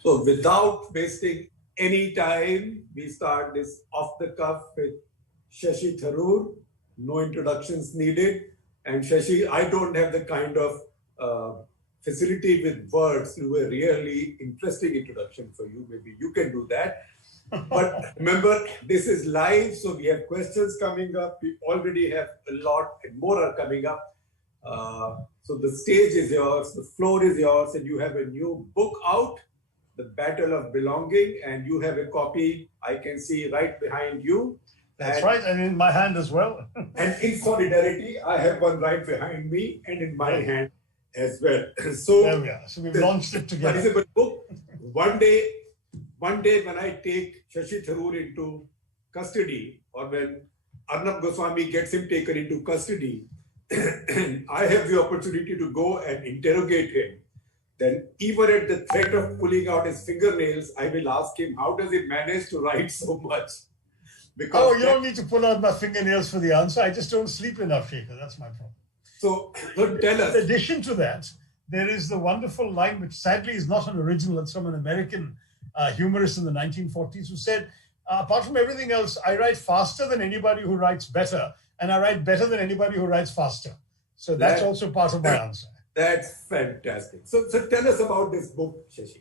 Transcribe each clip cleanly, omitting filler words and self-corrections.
So without wasting any time, we start this off the cuff with Shashi Tharoor. No introductions needed. And Shashi, I don't have the kind of facility with words to do a really interesting introduction for you. Maybe you can do that. But remember, this is live, so we have questions coming up. We already have a lot and more are coming up. So the stage is yours, the floor is yours, and you have a new book out, The Battle of Belonging, and you have a copy I can see right behind you. That's right, and in my hand as well. And in solidarity, I have one right behind me and in my hand as well. So there we are. So we've launched it together. Sizable book. One day when I take Shashi Tharoor into custody, or when Arnab Goswami gets him taken into custody, and I have the opportunity to go and interrogate him, then even at the threat of pulling out his fingernails, I will ask him, how does he manage to write so much? Because you don't need to pull out my fingernails for the answer. I just don't sleep enough, Shekhar. That's my problem. So tell us. In addition to that, there is the wonderful line, which sadly is not an original. It's from an American humorist in the 1940s who said, apart from everything else, I write faster than anybody who writes better, and I write better than anybody who writes faster. So that's also part of my answer. That's fantastic. So tell us about this book, Shashi.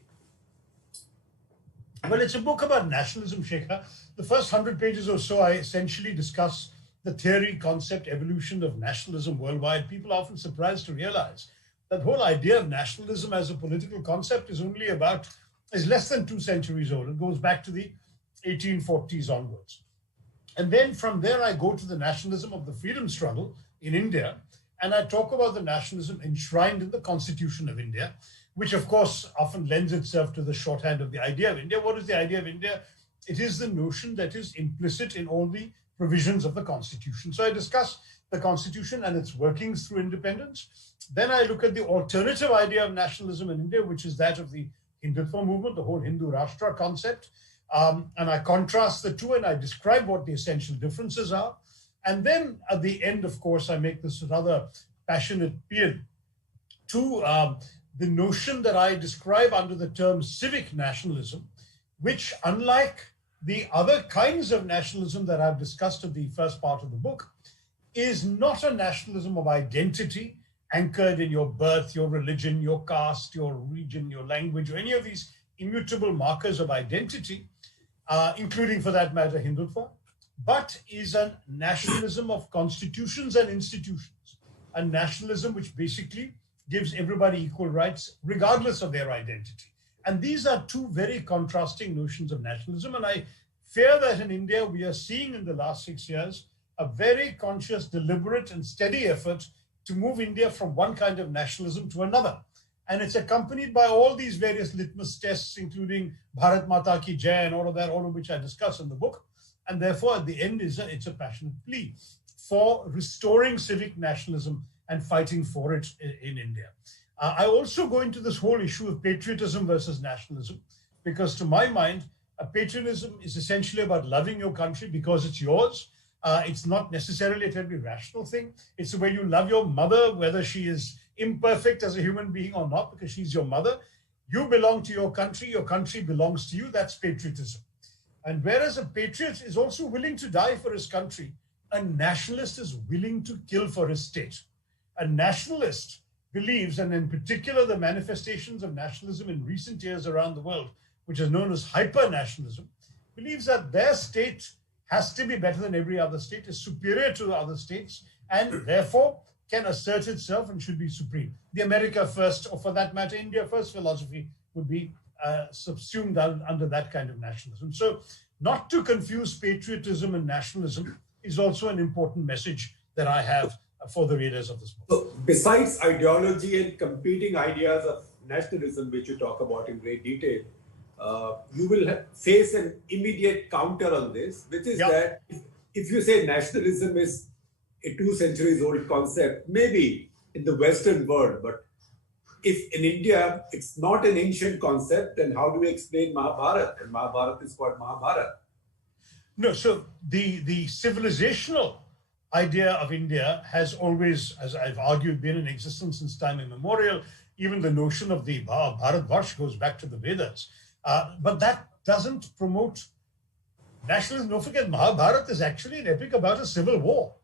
Well, it's a book about nationalism, Shekhar. The first 100 pages or so, I essentially discuss the theory, concept, evolution of nationalism worldwide. People are often surprised to realize that the whole idea of nationalism as a political concept is less than 2 centuries old. It goes back to the 1840s onwards. And then from there, I go to the nationalism of the freedom struggle in India, and I talk about the nationalism enshrined in the Constitution of India, which of course often lends itself to the shorthand of the idea of India. What is the idea of India? It is the notion that is implicit in all the provisions of the Constitution. So I discuss the Constitution and its workings through independence. Then I look at the alternative idea of nationalism in India, which is that of the Hindutva movement, the whole Hindu Rashtra concept. And I contrast the two and I describe what the essential differences are. And then at the end, of course, I make this rather passionate appeal to the notion that I describe under the term civic nationalism, which, unlike the other kinds of nationalism that I've discussed in the first part of the book, is not a nationalism of identity anchored in your birth, your religion, your caste, your region, your language, or any of these immutable markers of identity, including, for that matter, Hindutva, but is a nationalism of constitutions and institutions, a nationalism which basically gives everybody equal rights, regardless of their identity. And these are two very contrasting notions of nationalism. And I fear that in India, we are seeing in the last 6 years a very conscious, deliberate, and steady effort to move India from one kind of nationalism to another. And it's accompanied by all these various litmus tests, including Bharat Mata Ki Jai and all of that, all of which I discuss in the book. And therefore, at the end, it's a passionate plea for restoring civic nationalism and fighting for it in India. I also go into this whole issue of patriotism versus nationalism, because to my mind, patriotism is essentially about loving your country because it's yours. It's not necessarily a terribly rational thing. It's the way you love your mother, whether she is imperfect as a human being or not, because she's your mother. You belong to your country belongs to you. That's patriotism. And whereas a patriot is also willing to die for his country, a nationalist is willing to kill for his state. A nationalist believes, and in particular the manifestations of nationalism in recent years around the world, which is known as hyper-nationalism, believes that their state has to be better than every other state, is superior to the other states, and therefore can assert itself and should be supreme. The America first, or for that matter, India first philosophy would be subsumed under that kind of nationalism. So not to confuse patriotism and nationalism is also an important message that I have for the readers of this book. So besides ideology and competing ideas of nationalism, which you talk about in great detail, you will face an immediate counter on this, which is that if you say nationalism is a 2 centuries old concept, maybe in the Western world, but if in India it's not an ancient concept, then how do we explain Mahabharata? And Mahabharata is called Mahabharata. No, so the civilizational idea of India has always, as I've argued, been in existence since time immemorial. Even the notion of the Bharatvarsh goes back to the Vedas. But that doesn't promote nationalism. Don't forget, Mahabharata is actually an epic about a civil war.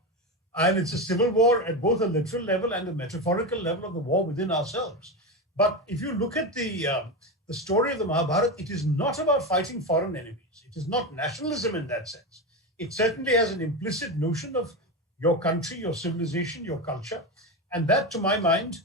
And it's a civil war at both a literal level and a metaphorical level of the war within ourselves. But if you look at the story of the Mahabharata, it is not about fighting foreign enemies. It is not nationalism in that sense. It certainly has an implicit notion of your country, your civilization, your culture. And that, to my mind,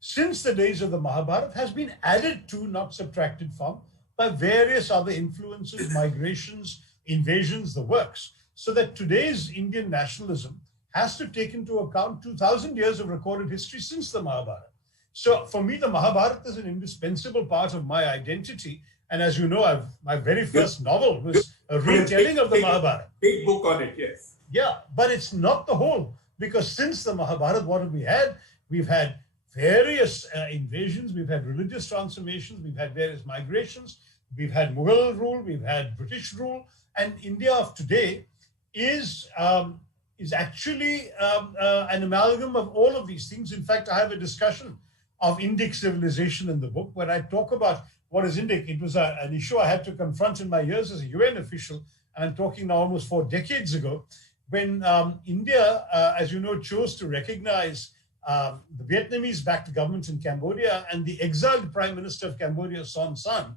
since the days of the Mahabharata, has been added to, not subtracted from, by various other influences, migrations, invasions, the works. So that today's Indian nationalism has to take into account 2,000 years of recorded history since the Mahabharata. So for me, the Mahabharata is an indispensable part of my identity. And as you know, my very first novel was a retelling of the Mahabharata. Big book on it, yes. Yeah, but it's not the whole, because since the Mahabharata, what have we had? We've had various invasions, we've had religious transformations, we've had various migrations, we've had Mughal rule, we've had British rule, and India of today is actually an amalgam of all of these things. In fact, I have a discussion of Indic civilization in the book where I talk about what is Indic. It was an issue I had to confront in my years as a UN official, and I'm talking now almost 4 decades ago, when India, as you know, chose to recognize the Vietnamese-backed government in Cambodia, and the exiled Prime Minister of Cambodia, Son Sann,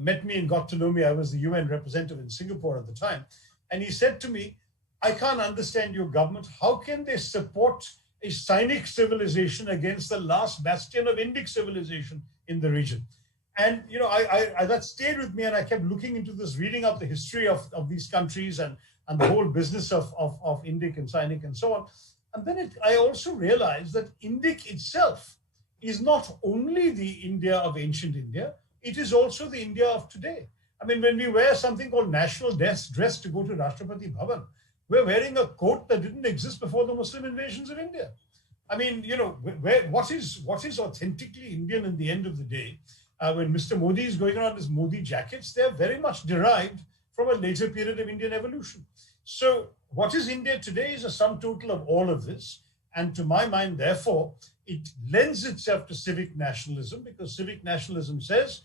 met me and got to know me. I was the UN representative in Singapore at the time. And he said to me, I can't understand your government. How can they support a Sinic civilization against the last bastion of Indic civilization in the region? And, you know, I that stayed with me, and I kept looking into this, reading up the history of these countries and the whole business of Indic and Sinic and so on. And then I also realized that Indic itself is not only the India of ancient India, it is also the India of today. I mean, when we wear something called national dress to go to Rashtrapati Bhavan, we're wearing a coat that didn't exist before the Muslim invasions of India. I mean, you know, what is authentically Indian in the end of the day? When Mr. Modi is going around his Modi jackets, they're very much derived from a later period of Indian evolution. So what is India today is a sum total of all of this. And to my mind, therefore, it lends itself to civic nationalism, because civic nationalism says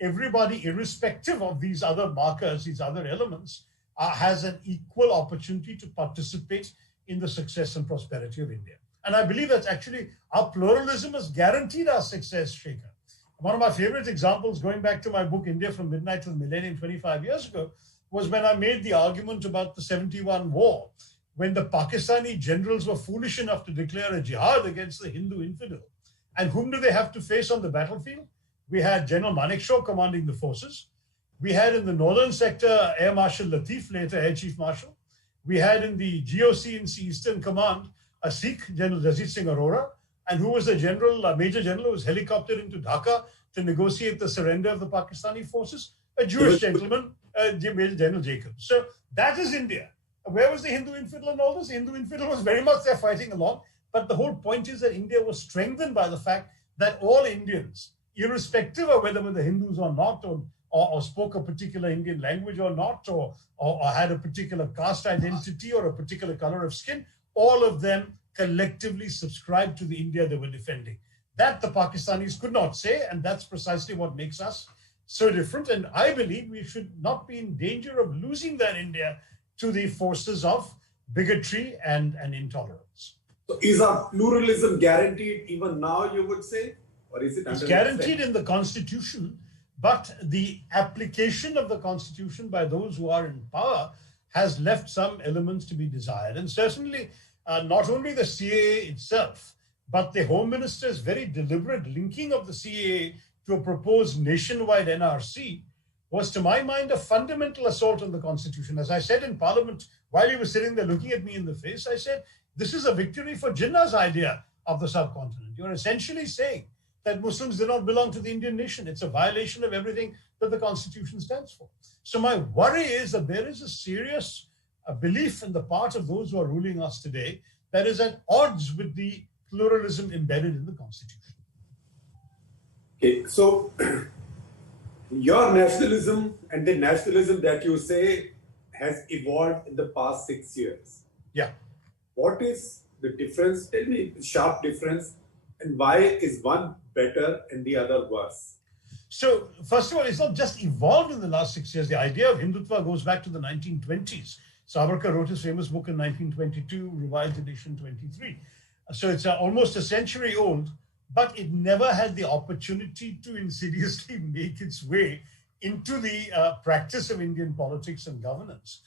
everybody, irrespective of these other markers, these other elements, has an equal opportunity to participate in the success and prosperity of India. And I believe that actually our pluralism has guaranteed our success, Shekhar. One of my favorite examples, going back to my book, India from Midnight to the Millennium 25 years ago, was when I made the argument about the 71 war, when the Pakistani generals were foolish enough to declare a jihad against the Hindu infidel. And whom do they have to face on the battlefield? We had General Manekshaw commanding the forces. We had in the northern sector Air Marshal Latif, later Air Chief Marshal. We had in the GOC Eastern Command a Sikh, General Rajit Singh Arora, and who was the general, Major General, who was helicoptered into Dhaka to negotiate the surrender of the Pakistani forces, a Jewish gentleman, Major General Jacobs. So that is India. Where was the Hindu infidel in all this? The Hindu infidel was very much there fighting along. But the whole point is that India was strengthened by the fact that all Indians, irrespective of whether they were Hindus or not, or spoke a particular Indian language or not, or had a particular caste identity or a particular color of skin, all of them collectively subscribed to the India they were defending. That the Pakistanis could not say, and that's precisely what makes us so different. And I believe we should not be in danger of losing that India to the forces of bigotry and intolerance. So is our pluralism guaranteed even now, you would say? Or is it? It's guaranteed in the Constitution, but the application of the Constitution by those who are in power has left some elements to be desired. And certainly not only the CAA itself, but the Home Minister's very deliberate linking of the CAA to a proposed nationwide NRC was, to my mind, a fundamental assault on the Constitution. As I said in Parliament, while he was sitting there looking at me in the face, I said, this is a victory for Jinnah's idea of the subcontinent. You're essentially saying that Muslims do not belong to the Indian nation. It's a violation of everything that the Constitution stands for. So my worry is that there is a serious belief in the part of those who are ruling us today that is at odds with the pluralism embedded in the Constitution. Okay, so your nationalism and the nationalism that you say has evolved in the past 6 years. Yeah. What is the difference? Tell me the sharp difference, and why is one better and the other worse? So, first of all, it's not just evolved in the last 6 years. The idea of Hindutva goes back to the 1920s. Savarkar wrote his famous book in 1922, revised edition 23. So it's almost a century old, but it never had the opportunity to insidiously make its way into the practice of Indian politics and governance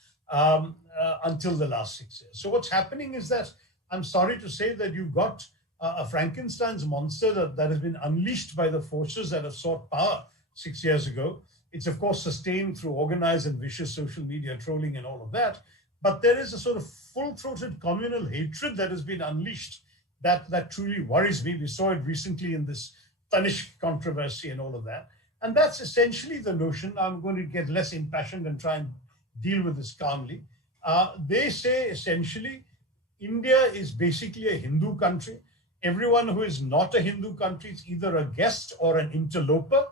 until the last 6 years. So what's happening is that, I'm sorry to say, that you've got a Frankenstein's monster that has been unleashed by the forces that have sought power 6 years ago. It's, of course, sustained through organized and vicious social media trolling and all of that. But there is a sort of full-throated communal hatred that has been unleashed that truly worries me. We saw it recently in this Tanishq controversy and all of that. And that's essentially the notion. I'm going to get less impassioned and try and deal with this calmly. They say, essentially, India is basically a Hindu country. Everyone who is not a Hindu country is either a guest or an interloper.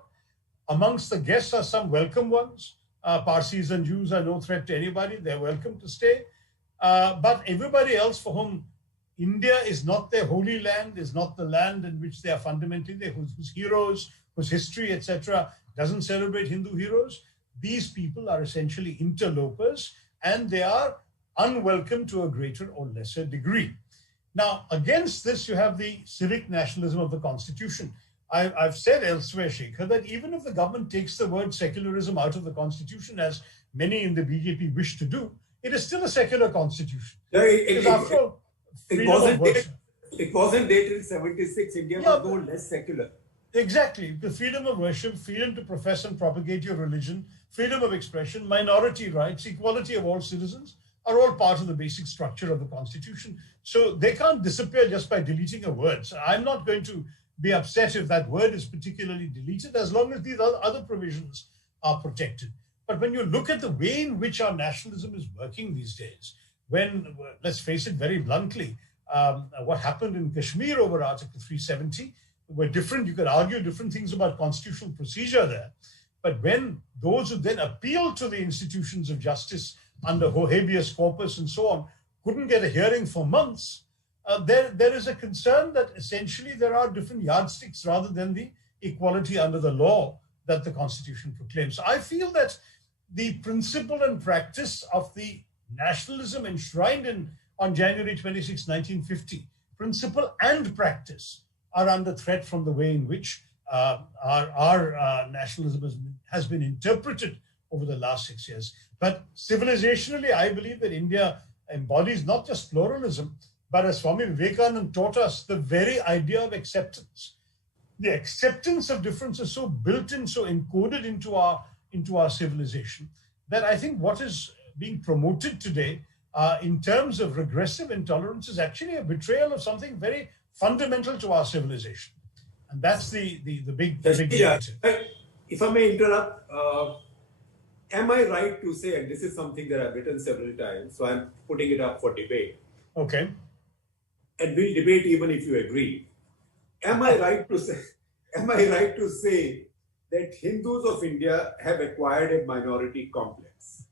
Amongst the guests are some welcome ones. Parsis and Jews are no threat to anybody. They're welcome to stay. But everybody else for whom India is not their holy land, is not the land in which they are fundamentally there, whose heroes, whose history, etc., doesn't celebrate Hindu heroes, these people are essentially interlopers, and they are unwelcome to a greater or lesser degree. Now, against this, you have the civic nationalism of the Constitution. I've said elsewhere, Shekhar, that even if the government takes the word secularism out of the Constitution, as many in the BJP wish to do, it is still a secular constitution. Because after all, it wasn't dated in 76. India was no less secular. Exactly. The freedom of worship, freedom to profess and propagate your religion, freedom of expression, minority rights, equality of all citizens are all part of the basic structure of the Constitution. So they can't disappear just by deleting a word. So I'm not going to be upset if that word is particularly deleted, as long as these other provisions are protected. But when you look at the way in which our nationalism is working these days, when, let's face it very bluntly, what happened in Kashmir over Article 370 were different. You could argue different things about constitutional procedure there. But when those who then appealed to the institutions of justice under habeas corpus and so on couldn't get a hearing for months, there is a concern that essentially there are different yardsticks rather than the equality under the law that the Constitution proclaims. So I feel that the principle and practice of the nationalism enshrined on January 26, 1950, principle and practice are under threat from the way in which our nationalism has been interpreted over the last 6 years. But civilizationally, I believe that India embodies not just pluralism, but as Swami Vivekananda taught us, the very idea of acceptance. The acceptance of difference is so built in, so encoded into our civilization, that I think what is being promoted today in terms of regressive intolerance is actually a betrayal of something very fundamental to our civilization. And that's the big narrative. If I may interrupt, am I right to say, and this is something that I've written several times, so I'm putting it up for debate. Okay. And we'll debate even if you agree. Am I right to say that Hindus of India have acquired a minority complex?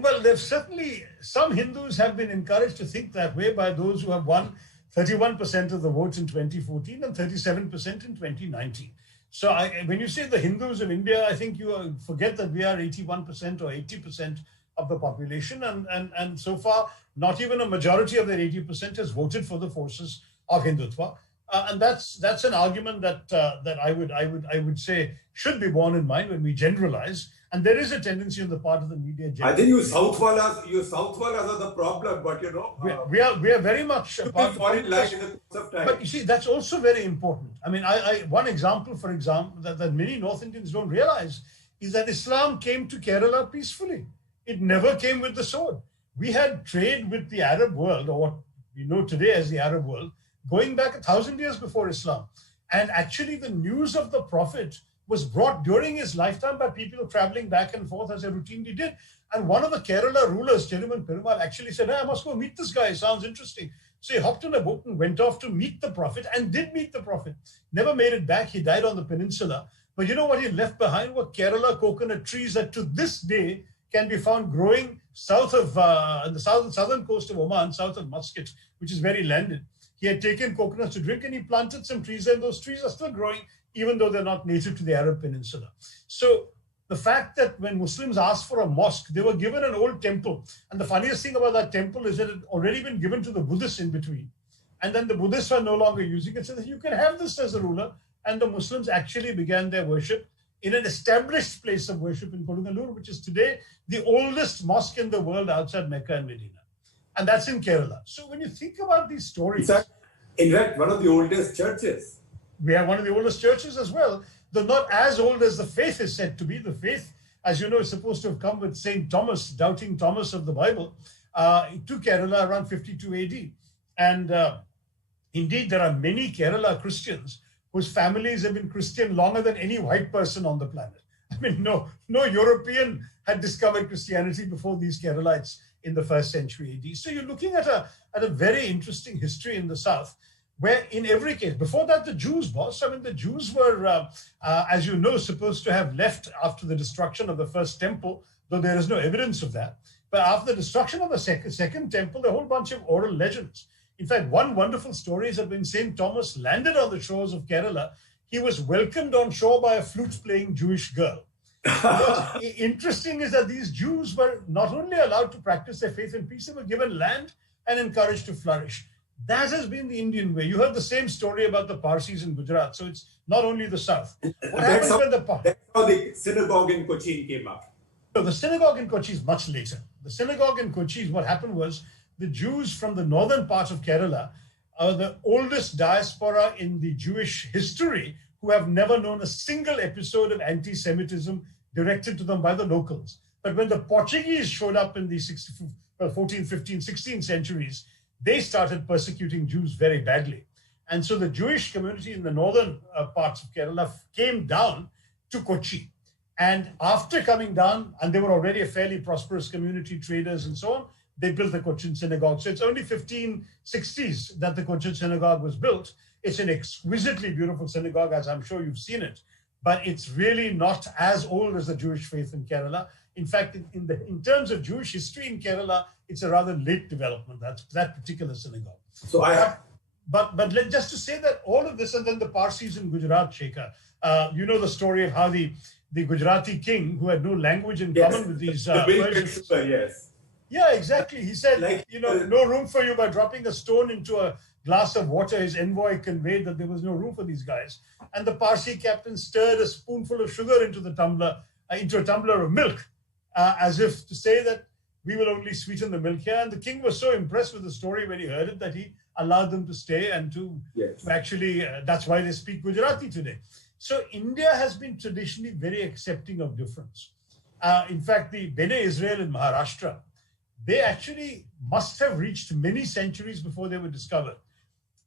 Well, there's certainly some Hindus have been encouraged to think that way by those who have won 31% of the vote in 2014 and 37% in 2019. So when you say the Hindus of India, I think you forget that we are 81% or 80% of the population, and so far, not even a majority of that 80% has voted for the forces of Hindutva, and that's an argument that I would say should be borne in mind when we generalize. And there is a tendency on the part of the media. I think you Southwalas are the problem, but we are very much foreign lag in the course of time. But you see, that's also very important. I mean, one example, for example, that many North Indians don't realize is that Islam came to Kerala peacefully. It never came with the sword. We had trade with the Arab world, or what we know today as the Arab world, going back 1,000 years before Islam. And actually, the news of the Prophet was brought during his lifetime by people traveling back and forth as they routinely did. And one of the Kerala rulers, Cheruman Perumal, actually said, hey, I must go meet this guy. Sounds interesting. So he hopped on a boat and went off to meet the Prophet, and did meet the Prophet. Never made it back. He died on the peninsula. But you know what he left behind were Kerala coconut trees that to this day can be found growing south of the southern coast of Oman, south of Muscat, which is very landed. He had taken coconuts to drink, and he planted some trees, and those trees are still growing even though they're not native to the Arab Peninsula. So the fact that when Muslims asked for a mosque, they were given an old temple. And the funniest thing about that temple is that it had already been given to the Buddhists in between. And then the Buddhists were no longer using it, so that you can have this as a ruler. And the Muslims actually began their worship in an established place of worship in Kodungalur, which is today the oldest mosque in the world outside Mecca and Medina. And that's in Kerala. So when you think about these stories... In fact, one of the oldest churches. We have one of the oldest churches as well, though not as old as the faith is said to be. The faith, as you know, is supposed to have come with St. Thomas, doubting Thomas of the Bible, to Kerala around 52 AD. And indeed, there are many Kerala Christians whose families have been Christian longer than any white person on the planet. I mean, no European had discovered Christianity before these Keralites in the 1st century AD. So you're looking at a very interesting history in the South, where in every case, before that, the Jews, boss, I mean, the Jews were, as you know, supposed to have left after the destruction of the first temple, though there is no evidence of that. But after the destruction of the second temple, a whole bunch of oral legends. In fact, one wonderful story is that when St. Thomas landed on the shores of Kerala, he was welcomed on shore by a flute-playing Jewish girl. What's interesting is that these Jews were not only allowed to practice their faith in peace, they were given land and encouraged to flourish. That has been the Indian way. You heard the same story about the Parsis in Gujarat, so it's not only the South. That's how the synagogue in Cochin came up. No, the synagogue in Kochi is much later. The synagogue in Kochi, what happened was the Jews from the northern parts of Kerala are the oldest diaspora in the Jewish history who have never known a single episode of anti-Semitism directed to them by the locals. But when the Portuguese showed up in the 14th, 15th, 16th centuries, they started persecuting Jews very badly. And so the Jewish community in the northern parts of Kerala came down to Kochi. And after coming down, and they were already a fairly prosperous community, traders and so on, they built the Cochin Synagogue. So it's only 1560s that the Cochin Synagogue was built. It's an exquisitely beautiful synagogue, as I'm sure you've seen it, but it's really not as old as the Jewish faith in Kerala. In fact, in terms of Jewish history in Kerala, it's a rather late development, that particular synagogue. So just to say that all of this, and then the Parsis in Gujarat, Shekhar, you know the story of how the Gujarati king, who had no language in common with these Persians. Yes. Yeah, exactly. He said, no room for you. By dropping a stone into a glass of water, his envoy conveyed that there was no room for these guys. And the Parsi captain stirred a spoonful of sugar into a tumbler of milk, as if to say that we will only sweeten the milk here. And the king was so impressed with the story when he heard it that he allowed them to stay and to actually, that's why they speak Gujarati today. So India has been traditionally very accepting of difference. In fact, the Bene Israel in Maharashtra, they actually must have reached many centuries before they were discovered,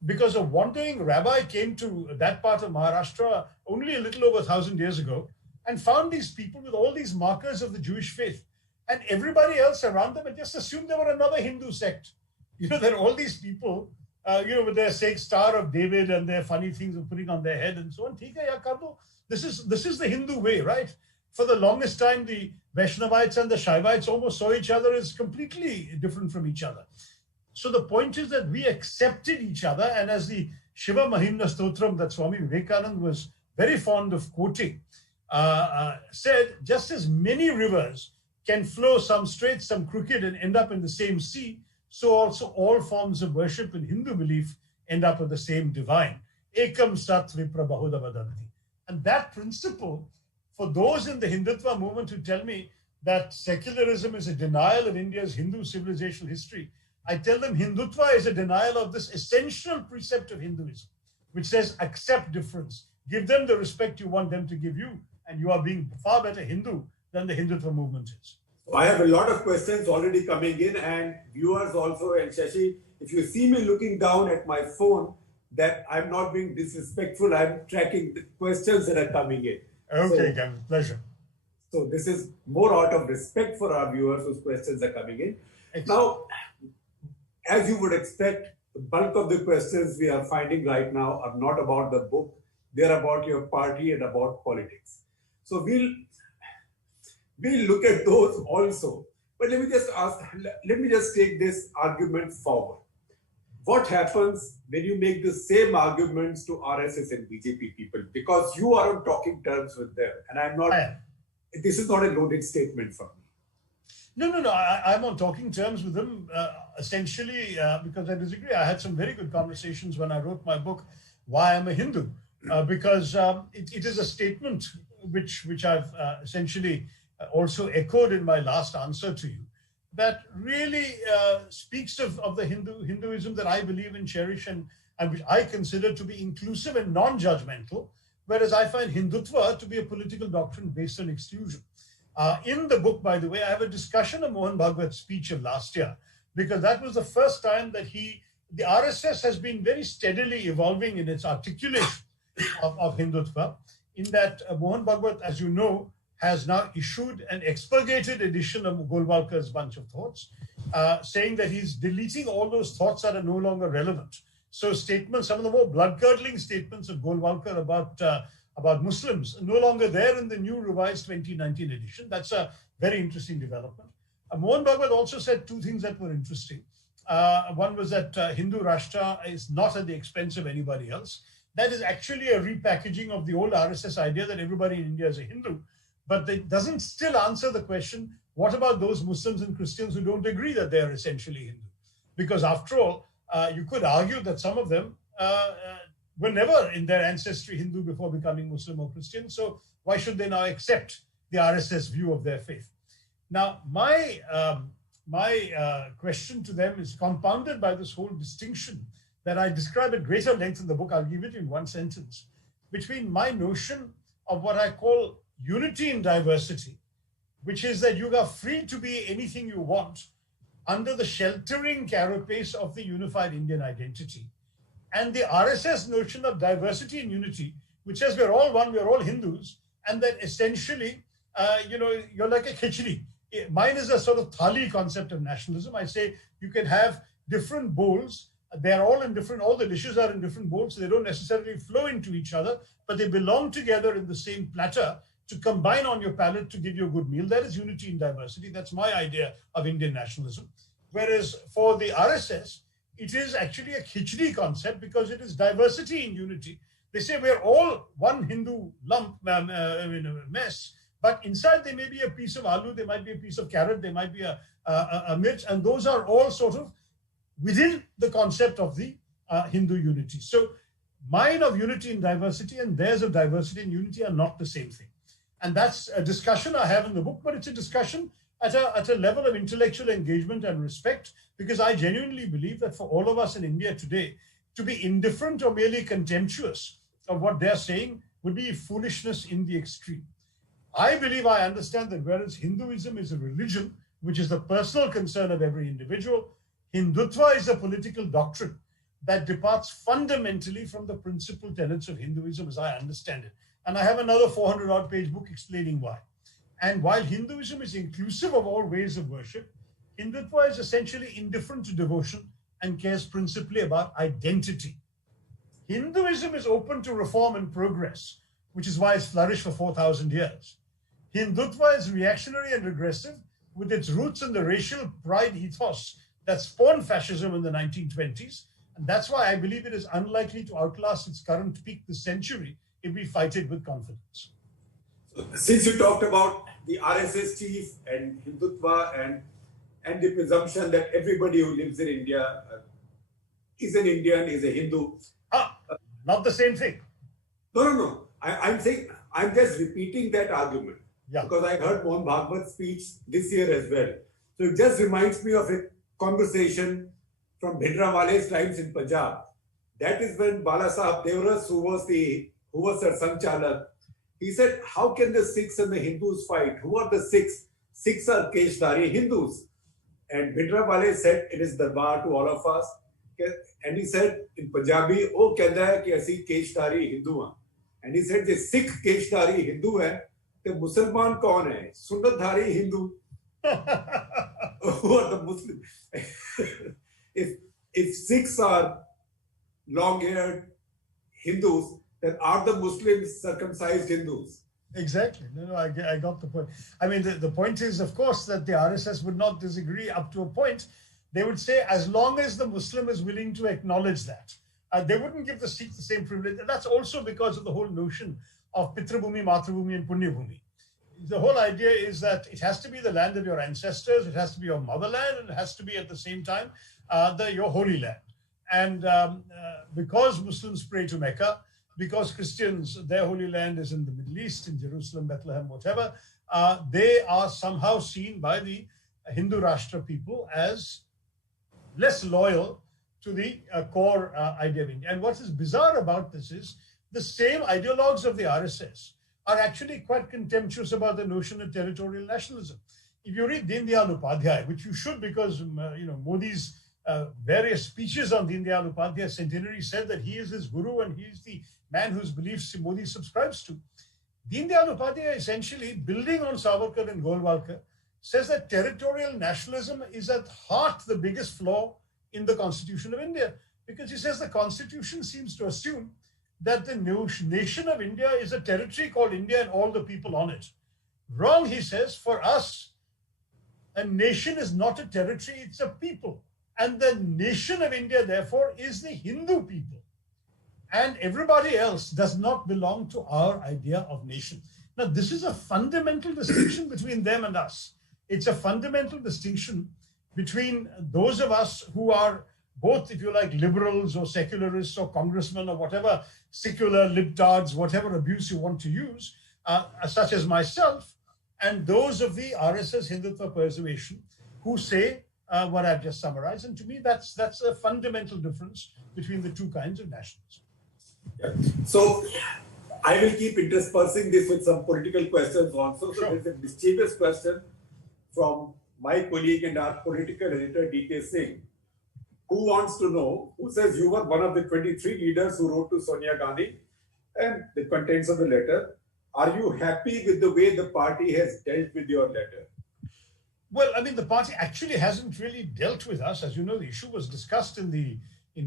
because a wandering rabbi came to that part of Maharashtra only a little over 1,000 years ago and found these people with all these markers of the Jewish faith. And everybody else around them had just assumed they were another Hindu sect. That all these people, with their saying Star of David and their funny things of putting on their head and so on. This is the Hindu way, right? For the longest time, the Vaishnavites and the Shaivites almost saw each other as completely different from each other. So the point is that we accepted each other, and as the Shiva Mahimna Stotram that Swami Vivekananda was very fond of quoting, said, just as many rivers can flow, some straight, some crooked, and end up in the same sea, so also all forms of worship in Hindu belief end up with the same divine. Ekam Sat Vipra Bahuda Vadanti. And that principle, for those in the Hindutva movement who tell me that secularism is a denial of India's Hindu civilizational history, I tell them Hindutva is a denial of this essential precept of Hinduism, which says accept difference, give them the respect you want them to give you, and you are being far better Hindu than the Hindutva movement is. I have a lot of questions already coming in, and viewers also. And Shashi, if you see me looking down at my phone, that I'm not being disrespectful, I'm tracking the questions that are coming in. Okay, Gavin, pleasure. So this is more out of respect for our viewers whose questions are coming in. Excellent. Now, as you would expect, the bulk of the questions we are finding right now are not about the book, they're about your party and about politics. So we'll look at those also. But let me just take this argument forward. what happens when you make the same arguments to RSS and BJP people? Because you are on talking terms with them, and I'm not. This is not a loaded statement for me. No. I'm on talking terms with them, essentially because I disagree. I had some very good conversations when I wrote my book, Why I'm a Hindu, because it is a statement which I've essentially also echoed in my last answer to you, that really speaks of the Hinduism that I believe and cherish, and which I consider to be inclusive and non-judgmental, whereas I find Hindutva to be a political doctrine based on exclusion. In the book, by the way, I have a discussion of Mohan Bhagwat's speech of last year, because that was the first time that the RSS has been very steadily evolving in its articulation of Hindutva, in that Mohan Bhagwat, as you know, has now issued an expurgated edition of Golwalkar's Bunch of Thoughts, saying that he's deleting all those thoughts that are no longer relevant. So statements, some of the more blood-curdling statements of Golwalkar about Muslims, no longer there in the new revised 2019 edition. That's a very interesting development. Mohan Bhagwat also said two things that were interesting. One was that Hindu Rashtra is not at the expense of anybody else. That is actually a repackaging of the old RSS idea that everybody in India is a Hindu, but it doesn't still answer the question, what about those Muslims and Christians who don't agree that they are essentially Hindu? Because after all, you could argue that some of them were never in their ancestry Hindu before becoming Muslim or Christian. So why should they now accept the RSS view of their faith? Now, my question to them is compounded by this whole distinction that I describe at greater length in the book. I'll give it in one sentence, between my notion of what I call unity in diversity, which is that you are free to be anything you want under the sheltering carapace of the unified Indian identity, and the RSS notion of diversity and unity, which says we're all one, we're all Hindus, and that essentially, you're like a khichdi. Mine is a sort of thali concept of nationalism. I say you can have different bowls. They're all in different, all the dishes are in different bowls, so they don't necessarily flow into each other, but they belong together in the same platter to combine on your palate to give you a good meal. That is unity in diversity. That's my idea of Indian nationalism. Whereas for the RSS, it is actually a khichdi concept because it is diversity in unity. They say we're all one Hindu lump, mess, but inside there may be a piece of aloo, there might be a piece of carrot, there might be a mirch, and those are all sort of within the concept of the Hindu unity. So mine of unity in diversity and theirs of diversity and unity are not the same thing. And that's a discussion I have in the book, but it's a discussion at a level of intellectual engagement and respect, because I genuinely believe that for all of us in India today, to be indifferent or merely contemptuous of what they're saying would be foolishness in the extreme. I believe I understand that whereas Hinduism is a religion, which is the personal concern of every individual, Hindutva is a political doctrine that departs fundamentally from the principal tenets of Hinduism as I understand it. And I have another 400-odd page book explaining why. And while Hinduism is inclusive of all ways of worship, Hindutva is essentially indifferent to devotion and cares principally about identity. Hinduism is open to reform and progress, which is why it's flourished for 4,000 years. Hindutva is reactionary and regressive, with its roots in the racial pride ethos that spawned fascism in the 1920s. And that's why I believe it is unlikely to outlast its current peak this century if we fight it with confidence. So, since you talked about the RSS chief and Hindutva and the presumption that everybody who lives in India is an Indian, is a Hindu. Not the same thing. No. I'm saying, I'm just repeating that argument. Yeah. Because I heard Mohan Bhagwat's speech this year as well. So it just reminds me of a conversation from Bhindranwale's times in Punjab. That is when Bala Sahib Devras, who was Sir Sanchalak, he said, how can the Sikhs and the Hindus fight? Who are the Sikhs? Sikhs are Keshdari Hindus. And Bhindranwale said, it is Darbar to all of us. And he said in Punjabi, oh, kehda hai ki asi Keshdari Hindu hain. And he said, the Sikh Keshdari Hindu hai, the Musalman kaun hai? Sunnatdhari Hindu. Who are the Muslims? if Sikhs are long-haired Hindus, then are the Muslims circumcised Hindus? Exactly. No, I got the point. I mean, the point is, of course, that the RSS would not disagree up to a point, They would say, as long as the Muslim is willing to acknowledge that, they wouldn't give the Sikh the same privilege. And that's also because of the whole notion of Pitrabhumi, Matrabhumi, and Punyabhumi. The whole idea is that it has to be the land of your ancestors, it has to be your motherland, and it has to be at the same time your holy land. And because Muslims pray to Mecca, because Christians, their holy land is in the Middle East, in Jerusalem, Bethlehem, whatever, they are somehow seen by the Hindu Rashtra people as less loyal to the core idea of India. And what is bizarre about this is the same ideologues of the RSS are actually quite contemptuous about the notion of territorial nationalism. If you read Deen Dayal Upadhyay, which you should, because Modi's various speeches on Deen Dayal Upadhyay centenary said that he is his guru and he is the man whose beliefs Modi subscribes to. Deen Dayal Upadhyay, essentially building on Savarkar and Golwalkar, says that territorial nationalism is at heart the biggest flaw in the Constitution of India, because he says the Constitution seems to assume that the nation of India is a territory called India and all the people on it. Wrong, he says. For us, a nation is not a territory, it's a people. And the nation of India, therefore, is the Hindu people. And everybody else does not belong to our idea of nation. Now, this is a fundamental distinction between them and us. It's a fundamental distinction between those of us who are both, if you like, liberals or secularists or congressmen or whatever, secular libtards, whatever abuse you want to use, such as myself, and those of the RSS Hindutva persuasion who say what I've just summarized. And to me, that's a fundamental difference between the two kinds of nationalism. Yeah. So I will keep interspersing this with some political questions also. So Sure. there's a mischievous question from my colleague and our political editor, D.K. Singh, who wants to know, who says you were one of the 23 leaders who wrote to Sonia Gandhi, and the contents of the letter. Are you happy with the way the party has dealt with your letter? Well, I mean, the party actually hasn't really dealt with us. As you know, the issue was discussed in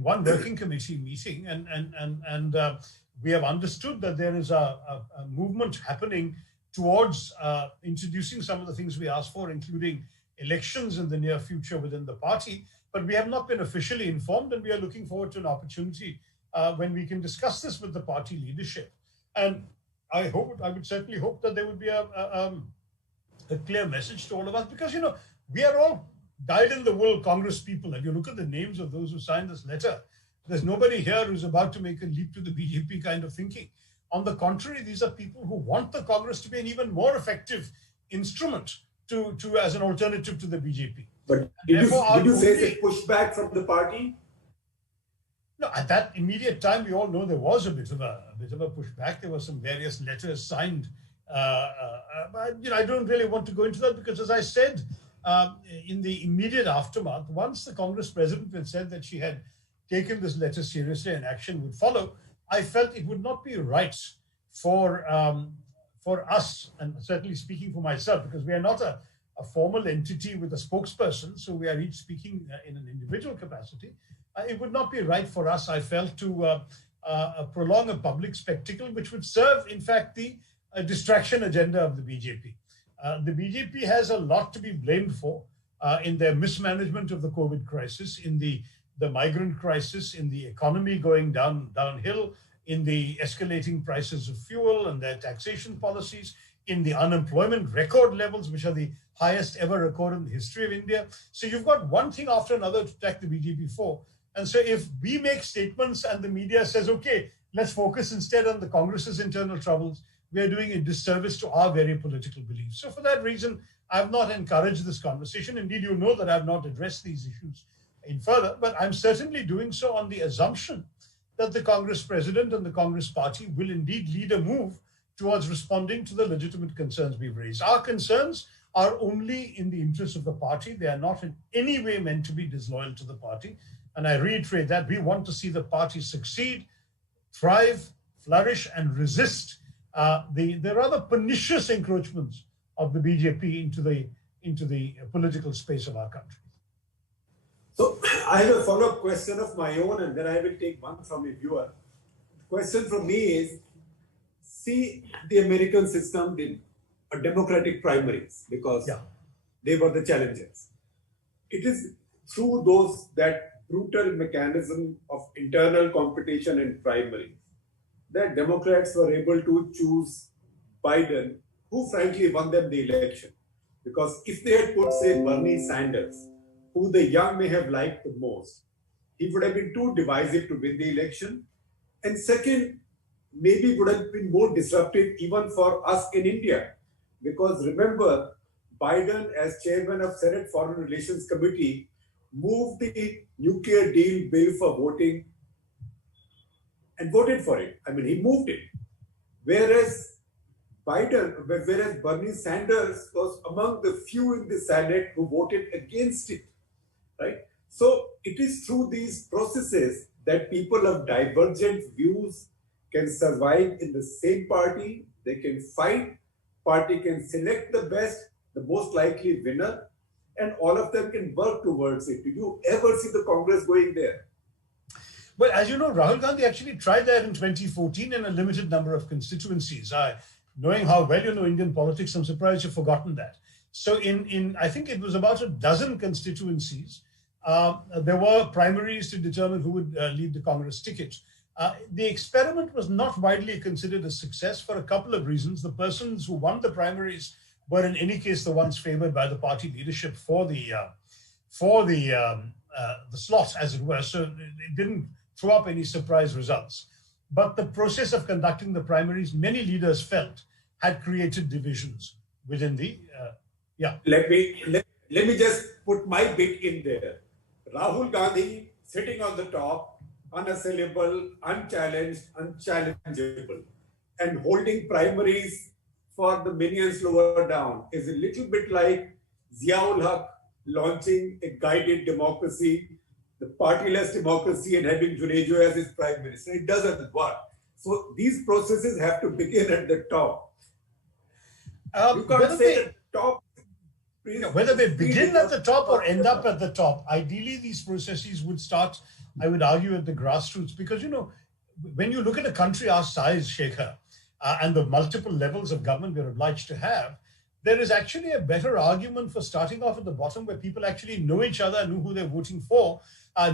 one working committee meeting, and we have understood that there is a movement happening towards introducing some of the things we asked for, including elections in the near future within the party. But we have not been officially informed, and we are looking forward to an opportunity when we can discuss this with the party leadership. And I would certainly hope that there would be a clear message to all of us, because, you know, we are all dyed-in-the-wool Congress people. If you look at the names of those who signed this letter, there's nobody here who's about to make a leap to the BJP kind of thinking. On the contrary, these are people who want the Congress to be an even more effective instrument to as an alternative to the BJP. But did you face a pushback from the party? No, at that immediate time, we all know there was a bit of a pushback. There were some various letters signed. But, you know, I don't really want to go into that because, as I said, in the immediate aftermath, once the Congress president had said that she had taken this letter seriously and action would follow, I felt it would not be right for us, and certainly speaking for myself, because we are not a formal entity with a spokesperson, so we are each speaking in an individual capacity. It would not be right for us, I felt, to prolong a public spectacle which would serve, in fact, the distraction agenda of the BJP. The BJP has a lot to be blamed for in their mismanagement of the COVID crisis, in the migrant crisis, in the economy going downhill, in the escalating prices of fuel and their taxation policies, in the unemployment record levels, which are the highest ever recorded in the history of India. So you've got one thing after another to attack the BJP for. And so if we make statements and the media says, okay, let's focus instead on the Congress's internal troubles, we are doing a disservice to our very political beliefs. So for that reason, I've not encouraged this conversation. Indeed, you know that I've not addressed these issues in further, but I'm certainly doing so on the assumption that the Congress president and the Congress party will indeed lead a move towards responding to the legitimate concerns we've raised. Our concerns are only in the interest of the party. They are not in any way meant to be disloyal to the party. And I reiterate that we want to see the party succeed, thrive, flourish, and resist the rather pernicious encroachments of the BJP into the political space of our country. So I have a follow-up question of my own, and then I will take one from a viewer. The question from me is, see the American system did democratic primaries because they were the challengers. It is through that brutal mechanism of internal competition and primaries, that Democrats were able to choose Biden, who frankly won them the election. Because if they had put, say, Bernie Sanders, who the young may have liked the most, he would have been too divisive to win the election. And second, maybe would have been more disruptive even for us in India. Because remember, Biden, as chairman of Senate Foreign Relations Committee, moved the nuclear deal bill for voting and voted for it. I mean, he moved it. Whereas Bernie Sanders was among the few in the Senate who voted against it, right? So it is through these processes that people of divergent views can survive in the same party, they can fight, party can select the best, the most likely winner, and all of them can work towards it. Did you ever see the Congress going there? Well, as you know, Rahul Gandhi actually tried that in 2014 in a limited number of constituencies. Knowing how well you know Indian politics, I'm surprised you've forgotten that. So in I think it was about a dozen constituencies, there were primaries to determine who would lead the Congress ticket. The experiment was not widely considered a success for a couple of reasons. The persons who won the primaries were in any case the ones favored by the party leadership for the slot, as it were. So it didn't throw up any surprise results. But the process of conducting the primaries, many leaders felt, had created divisions within the, Let me just put my bit in there. Rahul Gandhi sitting on the top, unassailable, unchallenged, unchallengeable, and holding primaries for the minions lower down is a little bit like Ziaul Haq launching a guided democracy, the partyless democracy, and having Junejo as his prime minister. It doesn't work. So these processes have to begin at the top. You can't say the top. Whether they begin at the top or end up at the top, ideally these processes would start, I would argue, at the grassroots. Because, you know, when you look at a country our size, Shekhar, and the multiple levels of government we're obliged to have, there is actually a better argument for starting off at the bottom, where people actually know each other, know who they're voting for,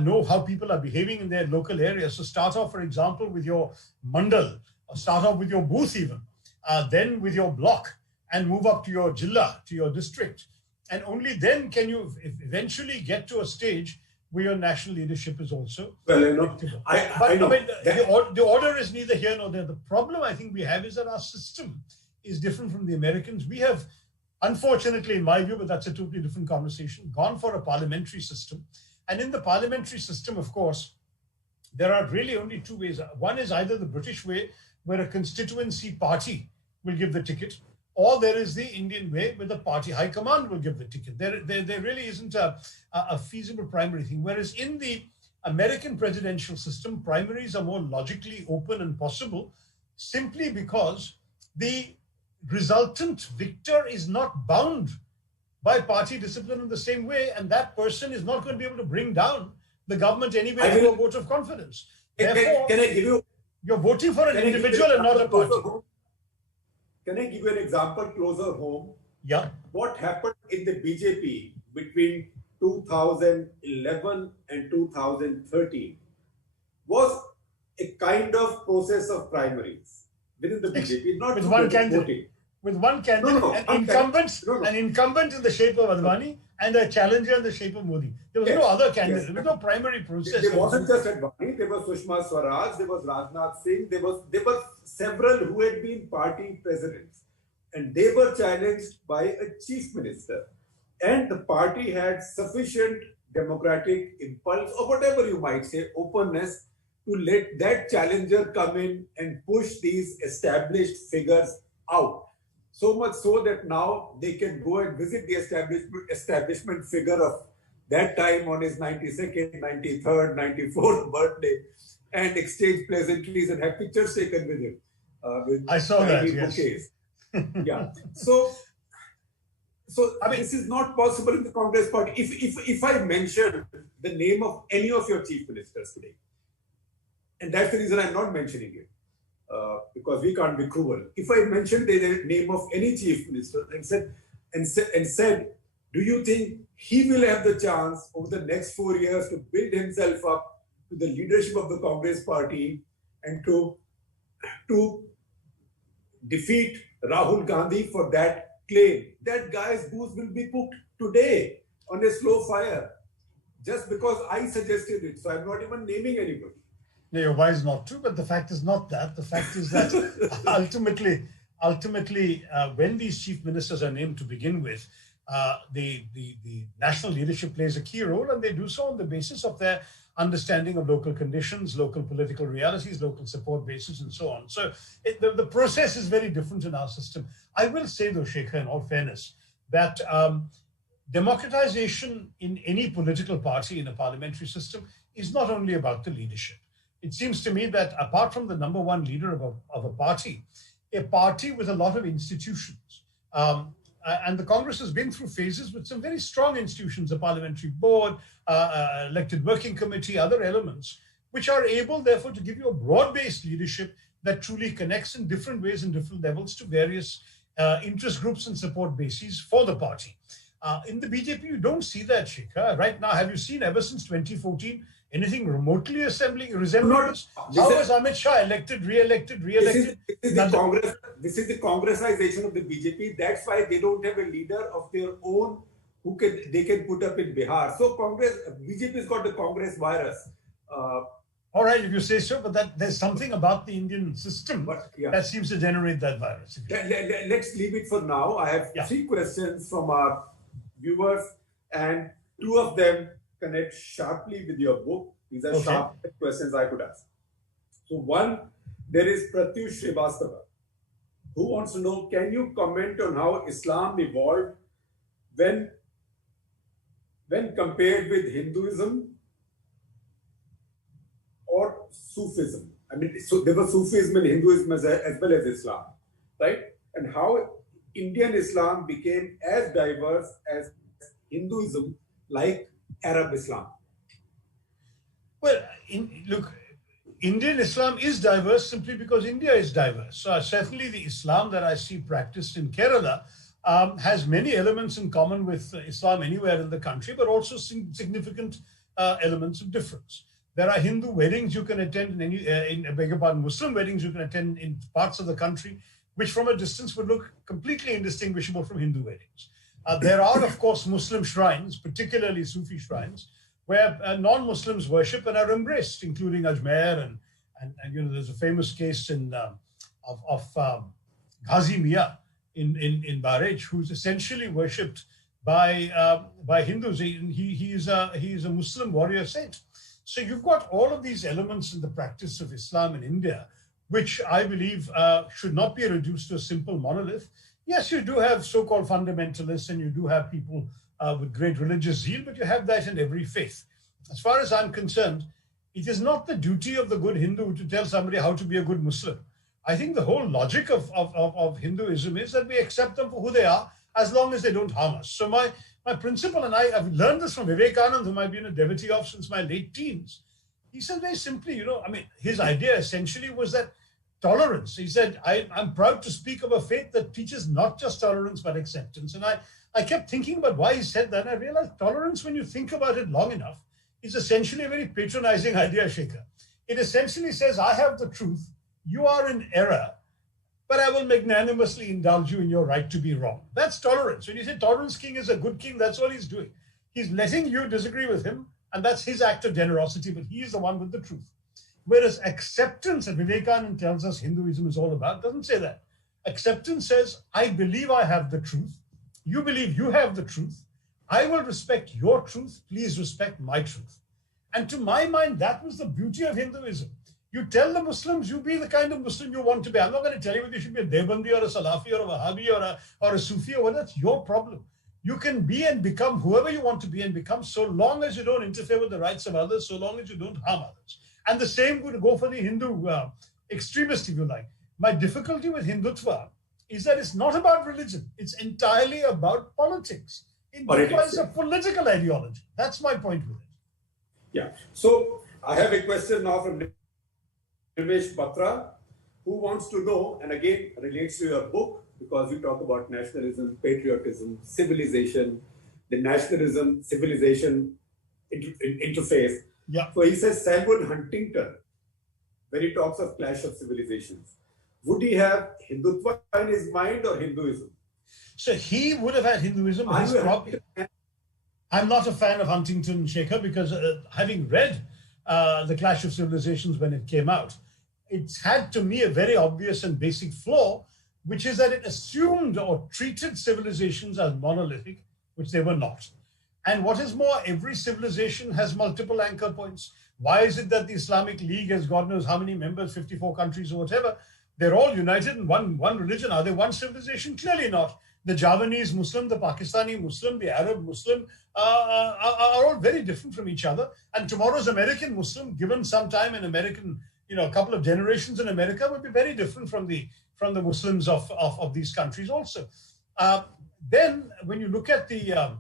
know how people are behaving in their local area. So start off, for example, with your mandal, or start off with your booth even, then with your block, and move up to your jilla, to your district. And only then can you eventually get to a stage where your national leadership is also predictable. I know. The order is neither here nor there. The problem I think we have is that our system is different from the Americans. We have, unfortunately, in my view, but that's a totally different conversation, gone for a parliamentary system. And in the parliamentary system, of course, there are really only two ways. One is either the British way, where a constituency party will give the ticket, or there is the Indian way, where the party high command will give the ticket. There really isn't a feasible primary thing. Whereas in the American presidential system, primaries are more logically open and possible, simply because the resultant victor is not bound by party discipline in the same way, and that person is not going to be able to bring down the government anyway through a vote of confidence. Therefore, can I give you? You're voting for an individual and not a party. Can I give you an example closer home? Yeah. What happened in the BJP between 2011 and 2013 was a kind of process of primaries within the BJP, not with one candidate. With one candidate, an incumbent in the shape of Advani and a challenger in the shape of Modi. There was no other candidate. There was no primary process. There wasn't just Advani. There was Sushma Swaraj. There was Rajnath Singh. There were several who had been party presidents, and they were challenged by a chief minister. And the party had sufficient democratic impulse, or whatever you might say, openness, to let that challenger come in and push these established figures out. So much so that now they can go and visit the establishment figure of that time on his 92nd, 93rd, 94th birthday, and exchange pleasantries and have pictures taken with him. I saw that, yes. Yeah. So I mean, this is not possible in the Congress party. If I mention the name of any of your chief ministers today, and that's the reason I'm not mentioning it, because we can't be cruel. If I mentioned the name of any chief minister and said, do you think he will have the chance over the next 4 years to build himself up to the leadership of the Congress party and to defeat Rahul Gandhi for that claim? That guy's booth will be cooked today on a slow fire just because I suggested it. So I'm not even naming anybody. No, you're wise not to, but the fact is not that. The fact is that ultimately, when these chief ministers are named to begin with, the national leadership plays a key role, and they do so on the basis of their understanding of local conditions, local political realities, local support bases, and so on. So the process is very different in our system. I will say, though, Shekhar, in all fairness, that democratization in any political party in a parliamentary system is not only about the leadership. It seems to me that apart from the number one leader of a party with a lot of institutions, and the Congress has been through phases with some very strong institutions, a parliamentary board, elected working committee, other elements, which are able, therefore, to give you a broad-based leadership that truly connects in different ways and different levels to various interest groups and support bases for the party. In the BJP, you don't see that, Shekhar. Right now, have you seen ever since 2014 anything remotely resembling this? How was Amit Shah elected, re-elected? This is the Congressization of the BJP. That's why they don't have a leader of their own who they can put up in Bihar. So BJP's got the Congress virus. All right, if you say so, but there's something about the Indian system that seems to generate that virus. Let's leave it for now. I have 3 questions from our viewers, and 2 of them connect sharply with your book. These are sharp questions I could ask. So one, there is Pratyush Srivastava, who wants to know, can you comment on how Islam evolved when compared with Hinduism or Sufism? I mean, so there was Sufism and Hinduism as well as Islam, right? And how Indian Islam became as diverse as Hinduism, like Arab Islam. Well, look, Indian Islam is diverse simply because India is diverse. So certainly the Islam that I see practiced in Kerala has many elements in common with Islam anywhere in the country, but also significant elements of difference. There are Hindu weddings you can attend Muslim weddings you can attend in parts of the country, which from a distance would look completely indistinguishable from Hindu weddings. There are, of course, Muslim shrines, particularly Sufi shrines, where non-Muslims worship and are embraced, including Ajmer, and there's a famous case of Ghazi Mia in Bahrain, who's essentially worshipped by Hindus. He is a Muslim warrior saint. So you've got all of these elements in the practice of Islam in India, which I believe should not be reduced to a simple monolith. Yes, you do have so-called fundamentalists, and you do have people with great religious zeal, but you have that in every faith. As far as I'm concerned, it is not the duty of the good Hindu to tell somebody how to be a good Muslim. I think the whole logic of Hinduism is that we accept them for who they are, as long as they don't harm us. So my principle, and I've learned this from Vivekananda, whom I've been a devotee of since my late teens. He said very simply, his idea essentially was that tolerance. He said, I'm proud to speak of a faith that teaches not just tolerance, but acceptance. And I kept thinking about why he said that. And I realized tolerance, when you think about it long enough, is essentially a very patronizing idea, Shekhar. It essentially says, I have the truth, you are in error, but I will magnanimously indulge you in your right to be wrong. That's tolerance. When you say tolerance king is a good king, that's all he's doing. He's letting you disagree with him, and that's his act of generosity, but he is the one with the truth. Whereas acceptance, that Vivekananda tells us Hinduism is all about, doesn't say that. Acceptance says, I believe I have the truth. You believe you have the truth. I will respect your truth. Please respect my truth. And to my mind, that was the beauty of Hinduism. You tell the Muslims, you be the kind of Muslim you want to be. I'm not going to tell you whether you should be a Deobandi or a Salafi or a Wahhabi or a Sufi or whatever. That's your problem. You can be and become whoever you want to be and become, so long as you don't interfere with the rights of others, so long as you don't harm others. And the same would go for the Hindu extremist, if you like. My difficulty with Hindutva is that it's not about religion. It's entirely about politics. Hindutva is a political ideology. That's my point with it. Yeah. So I have a question now from Nimesh Batra, who wants to know, and again relates to your book, because you talk about nationalism, patriotism, civilization. the nationalism, civilization interface. Yeah. So he says Samuel Huntington, when he talks of clash of civilizations, would he have Hindutva in his mind or Hinduism? So he would have had Hinduism. Are you I'm not a fan of Huntington, Shekhar, because having read The Clash of Civilizations when it came out, it had to me a very obvious and basic flaw, which is that it assumed or treated civilizations as monolithic, which they were not. And what is more, every civilization has multiple anchor points. Why is it that the Islamic League has God knows how many members, 54 countries or whatever? They're all united in one religion. Are they one civilization? Clearly not. The Javanese Muslim, the Pakistani Muslim, the Arab Muslim are all very different from each other. And tomorrow's American Muslim, given some time in American, a couple of generations in America, would be very different from the Muslims of these countries also. Then, when you look at the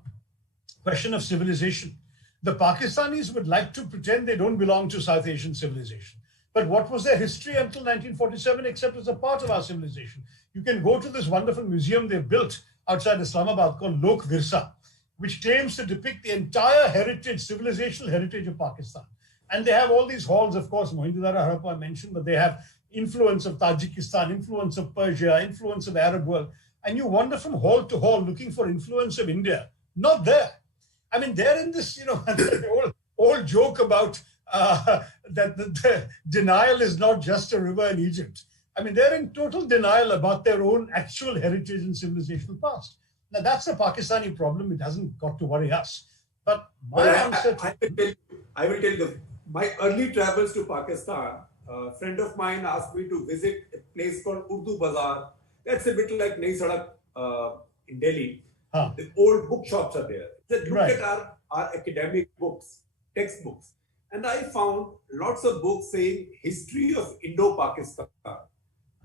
question of civilization, the Pakistanis would like to pretend they don't belong to South Asian civilization. But what was their history until 1947 except as a part of our civilization? You can go to this wonderful museum they built outside Islamabad called Lok Virsa, which claims to depict the entire heritage, civilizational heritage of Pakistan. And they have all these halls, of course, Mohenjo-daro Harappa I mentioned, but they have influence of Tajikistan, influence of Persia, influence of Arab world. And you wander from hall to hall looking for influence of India. Not there. I mean, they're in this, old joke about that the denial is not just a river in Egypt. I mean, they're in total denial about their own actual heritage and civilizational past. Now, that's the Pakistani problem. It hasn't got to worry us. But my answer... I will tell you, my early travels to Pakistan, a friend of mine asked me to visit a place called Urdu Bazaar. That's a bit like Nai Sadak in Delhi. The old bookshops are there. So look at our academic books, textbooks. And I found lots of books saying history of Indo-Pakistan.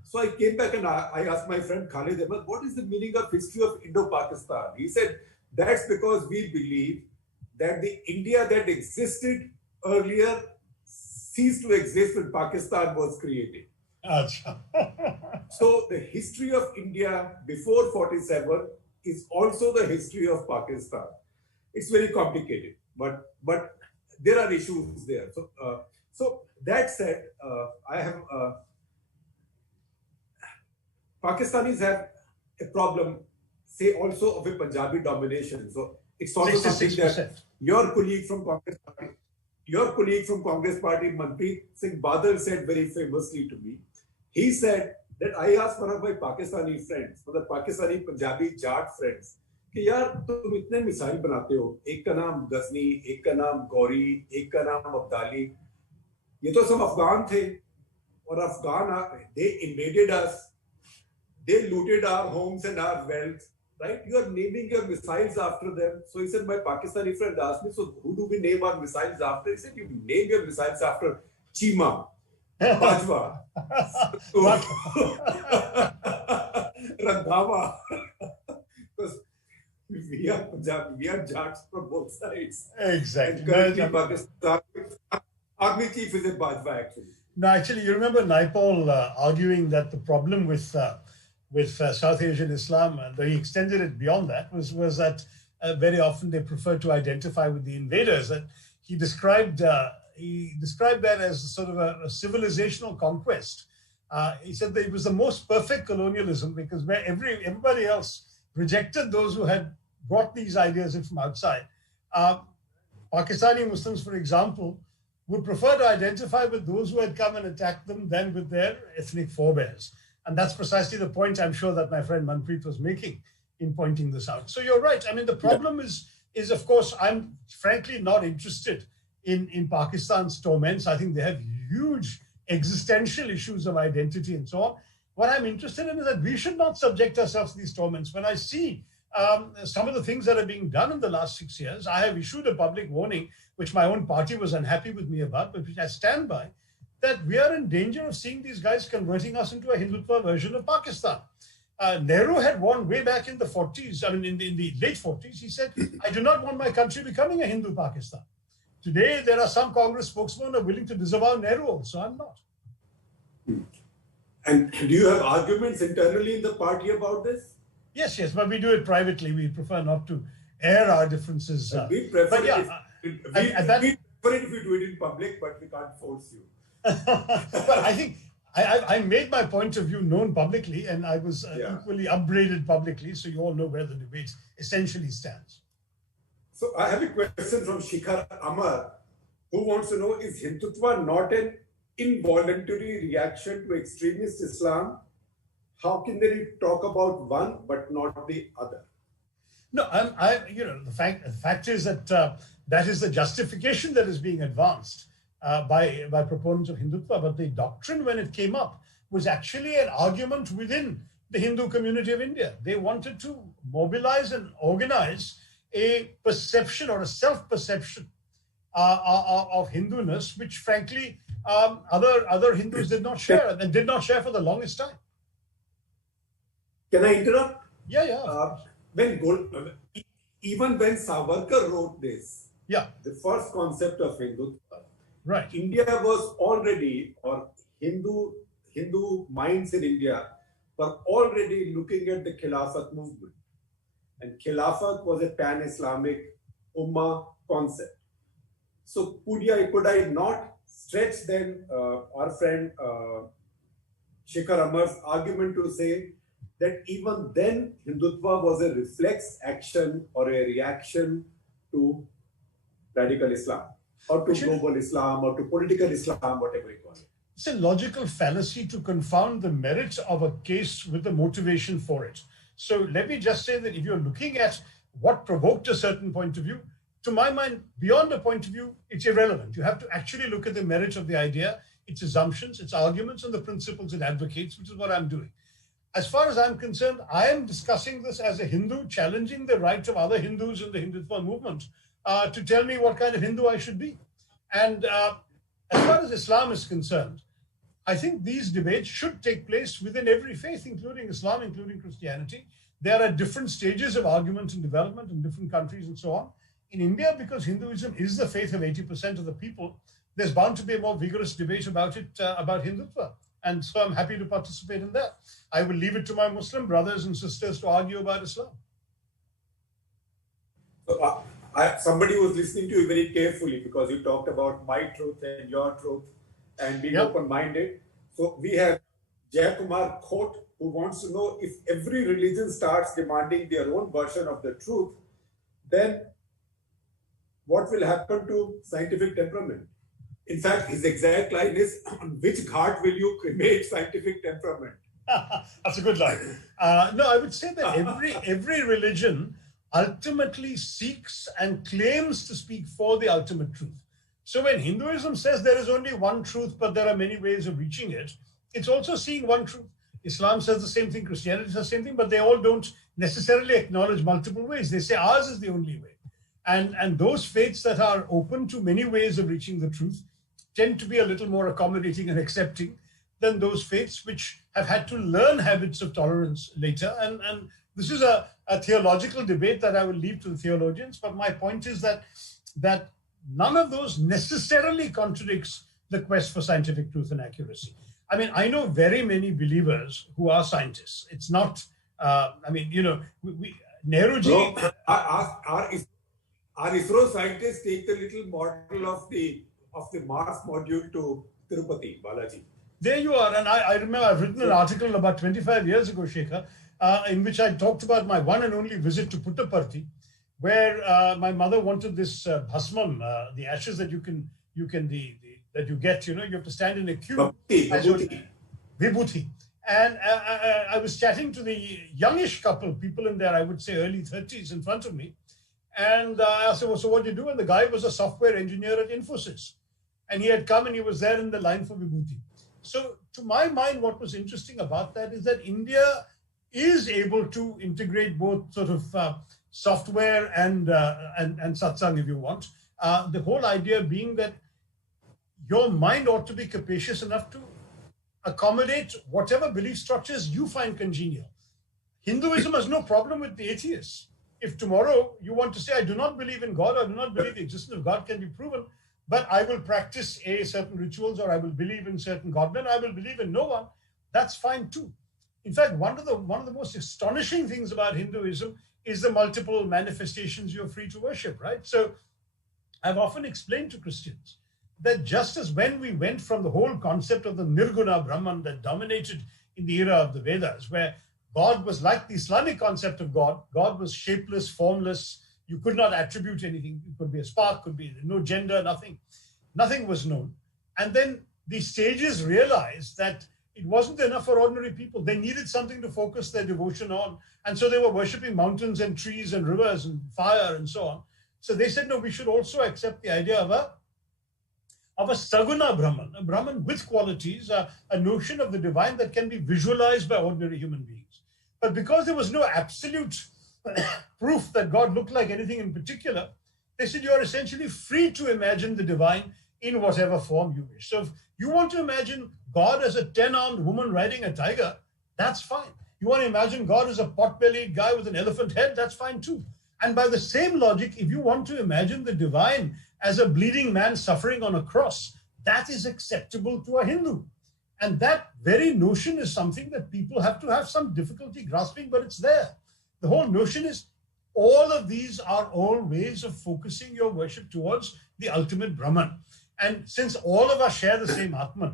So I came back and I asked my friend Khalid Ahmed, what is the meaning of history of Indo-Pakistan? He said, that's because we believe that the India that existed earlier ceased to exist when Pakistan was created. So the history of India before 47 is also the history of Pakistan. It's very complicated, but there are issues there. So that said, Pakistanis have a problem, say also of a Punjabi domination. So it's also something that your colleague from Congress Party, Manpreet Singh Badal, said very famously to me. He said that I asked one of my Pakistani friends, for the Pakistani Punjabi Jat friends, कि यार तुम इतने missile बनाते हो, एक का नाम गजनी, एक का नाम गौरी, एक का नाम अब्दाली, ये तो सब अफगान थे, और Afghan, they invaded us, they looted our homes and our wealth, right? You are naming your missiles after them. So he said, my Pakistani friend asked me, so who do we name our missiles after? He said, you name your missiles after Chima, Bajwa, Randhawa. Because we are Punjabi, we are Jats from both sides. Exactly. And currently Pakistan, Army Chief is a Bajwa actually. No, actually, you remember Naipaul arguing that the problem with South Asian Islam, though he extended it beyond that, was that very often they prefer to identify with the invaders. That he described that as sort of a civilizational conquest. He said that it was the most perfect colonialism because where everybody else rejected those who had brought these ideas in from outside. Pakistani Muslims, for example, would prefer to identify with those who had come and attacked them than with their ethnic forebears. And that's precisely the point I'm sure that my friend Manpreet was making in pointing this out. So you're right. I mean, the problem is of course, I'm frankly not interested in Pakistan's torments. I think they have huge existential issues of identity and so on. What I'm interested in is that we should not subject ourselves to these torments. When I see some of the things that are being done in the last 6 years, I have issued a public warning, which my own party was unhappy with me about, but which I stand by, that we are in danger of seeing these guys converting us into a Hindutva version of Pakistan. Nehru had warned way back in the 40s, I mean, in the late 40s, he said, I do not want my country becoming a Hindu Pakistan. Today, there are some Congress spokesmen who are willing to disavow Nehru also. I'm not. And do you have arguments internally in the party about this? Yes, but we do it privately. We prefer not to air our differences. We prefer But yeah, it that. we prefer it if you do it in public, but we can't force you. Well, I think I made my point of view known publicly, and I was equally upbraided publicly, so you all know where the debate essentially stands. So I have a question from Shekhar Amar, who wants to know, is Hindutva not an involuntary reaction to extremist Islam? How can they talk about one but not the other? No, the fact is that that is the justification that is being advanced by proponents of Hindutva, but the doctrine, when it came up, was actually an argument within the Hindu community of India. They wanted to mobilize and organize a perception or a self-perception of Hinduness, which frankly other Hindus did not share, and did not share for the longest time. Can I interrupt? Yeah. Even when Savarkar wrote this, the first concept of Hindutva, right? India was already, or Hindu minds in India were already looking at the Khilafat movement, and Khilafat was a pan-Islamic Ummah concept. So could I not stretch then our friend Shekhar Amar's argument to say that even then Hindutva was a reflex action or a reaction to radical Islam, or to global Islam, or to political Islam, whatever you call it? It's a logical fallacy to confound the merits of a case with the motivation for it. So let me just say that if you're looking at what provoked a certain point of view, to my mind, beyond a point of view, it's irrelevant. You have to actually look at the merits of the idea, its assumptions, its arguments, and the principles it advocates, which is what I'm doing. As far as I'm concerned, I am discussing this as a Hindu, challenging the rights of other Hindus in the Hindutva movement to tell me what kind of Hindu I should be. And as far as Islam is concerned, I think these debates should take place within every faith, including Islam, including Christianity. There are different stages of argument and development in different countries and so on. In India, because Hinduism is the faith of 80% of the people, there's bound to be a more vigorous debate about it, about Hindutva. And so I'm happy to participate in that. I will leave it to my Muslim brothers and sisters to argue about Islam. So, somebody was listening to you very carefully, because you talked about my truth and your truth and being open-minded. So we have Jayakumar Khote, who wants to know, if every religion starts demanding their own version of the truth, then what will happen to scientific temperament? In fact, his exact line is, on which ghat will you cremate scientific temperament? That's a good line. No, I would say that every religion ultimately seeks and claims to speak for the ultimate truth. So when Hinduism says there is only one truth, but there are many ways of reaching it, it's also seeing one truth. Islam says the same thing, Christianity says the same thing, but they all don't necessarily acknowledge multiple ways. They say ours is the only way. And those faiths that are open to many ways of reaching the truth tend to be a little more accommodating and accepting than those faiths which have had to learn habits of tolerance later. And this is a theological debate that I will leave to the theologians, but my point is that none of those necessarily contradicts the quest for scientific truth and accuracy. I mean, I know very many believers who are scientists. It's not, Nehruji... Our ISRO scientists take the little model of the Mars module to Tirupati, Balaji. There you are. And I remember I've written an article about 25 years ago, Shekhar, in which I talked about my one and only visit to Puttaparthi, where my mother wanted this bhasmam, the ashes that you get, you have to stand in a queue. Vibhuti. And I was chatting to the youngish couple, people in their, I would say, early 30s in front of me. And I asked him, well, so what do you do? And the guy was a software engineer at Infosys. And he had come and he was there in the line for Vibhuti. So to my mind, what was interesting about that is that India is able to integrate both sort of software and satsang, if you want. The whole idea being that your mind ought to be capacious enough to accommodate whatever belief structures you find congenial. Hinduism has no problem with the atheists. If tomorrow you want to say, I do not believe in God, or I do not believe the existence of God can be proven, but I will practice certain rituals, or I will believe in certain godmen, I will believe in no one, that's fine too. In fact, one of the most astonishing things about Hinduism is the multiple manifestations you're free to worship, right? So I've often explained to Christians that just as when we went from the whole concept of the Nirguna Brahman that dominated in the era of the Vedas, where God was like the Islamic concept of God, God was shapeless, formless, you could not attribute anything. It could be a spark, could be no gender, nothing. Nothing was known. And then the sages realized that it wasn't enough for ordinary people. They needed something to focus their devotion on. And so they were worshipping mountains and trees and rivers and fire and so on. So they said, no, we should also accept the idea of a Saguna Brahman, a Brahman with qualities, a notion of the divine that can be visualized by ordinary human beings. But because there was no absolute proof that God looked like anything in particular, they said you are essentially free to imagine the divine in whatever form you wish. So if you want to imagine God as a 10-armed woman riding a tiger, that's fine. You want to imagine God as a pot-bellied guy with an elephant head, that's fine too. And by the same logic, if you want to imagine the divine as a bleeding man suffering on a cross, that is acceptable to a Hindu. And that very notion is something that people have to have some difficulty grasping, but it's there. The whole notion is all of these are all ways of focusing your worship towards the ultimate Brahman. And since all of us share the same Atman,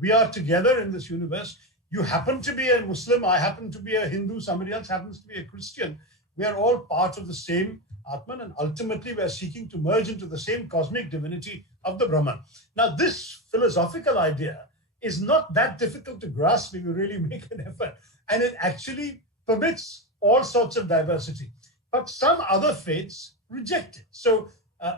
we are together in this universe. You happen to be a Muslim, I happen to be a Hindu, somebody else happens to be a Christian. We are all part of the same Atman, and ultimately we are seeking to merge into the same cosmic divinity of the Brahman. Now, this philosophical idea is not that difficult to grasp if you really make an effort, and it actually permits all sorts of diversity. But some other faiths reject it. So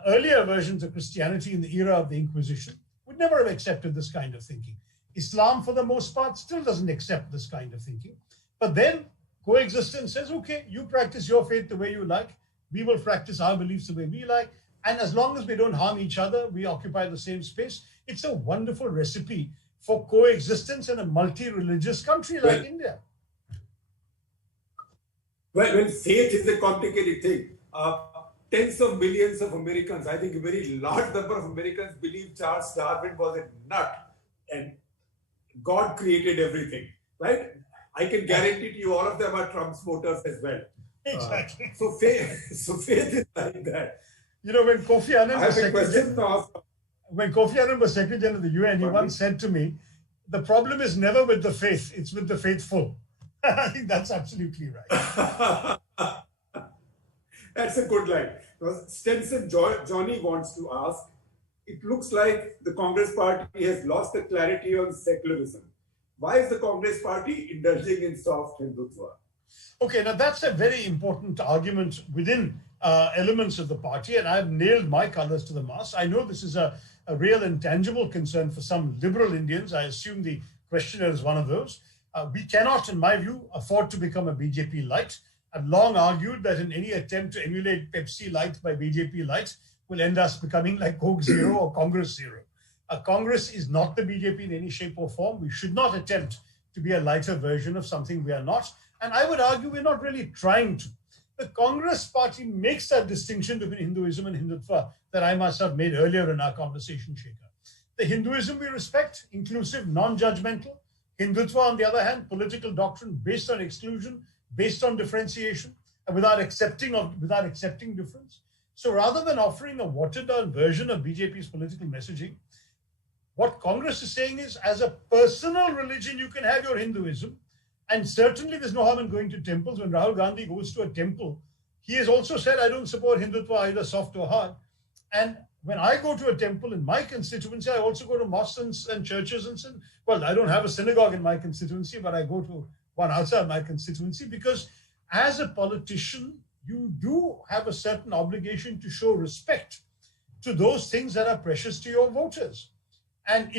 earlier versions of Christianity in the era of the Inquisition would never have accepted this kind of thinking. Islam, for the most part, still doesn't accept this kind of thinking. But then coexistence says, okay, you practice your faith the way you like, we will practice our beliefs the way we like, and as long as we don't harm each other, we occupy the same space. It's a wonderful recipe for coexistence in a multi-religious country like India. Well, when faith is a complicated thing, tens of millions of Americans, I think a very large number of Americans believe Charles Darwin was a nut and God created everything, right? I can guarantee to you all of them are Trump's voters as well. Exactly. So faith is like that. You know, when Kofi Annan was Secretary General of the UN, he once said to me, the problem is never with the faith, it's with the faithful. I think that's absolutely right. That's a good line. Stenson Johnny wants to ask, it looks like the Congress party has lost the clarity on secularism. Why is the Congress party indulging in soft Hindutva? Okay, now that's a very important argument within elements of the party, and I've nailed my colors to the mast. I know this is a real and tangible concern for some liberal Indians. I assume the questioner is one of those. We cannot, in my view, afford to become a BJP light. I've long argued that in any attempt to emulate Pepsi Light by BJP Light will end us becoming like Coke Zero or Congress Zero. Congress is not the BJP in any shape or form. We should not attempt to be a lighter version of something we are not. And I would argue we're not really trying to. The Congress party makes that distinction between Hinduism and Hindutva that I myself made earlier in our conversation, Shekhar. The Hinduism we respect, inclusive, non-judgmental. Hindutva, on the other hand, political doctrine based on exclusion, based on differentiation, and without accepting difference. So rather than offering a watered-down version of BJP's political messaging, what Congress is saying is, as a personal religion, you can have your Hinduism. And certainly there's no harm in going to temples. When Rahul Gandhi goes to a temple, he has also said, I don't support Hindutva, either soft or hard. And when I go to a temple in my constituency, I also go to mosques and churches and sin. Well, I don't have a synagogue in my constituency, but I go to one outside my constituency because as a politician, you do have a certain obligation to show respect to those things that are precious to your voters. And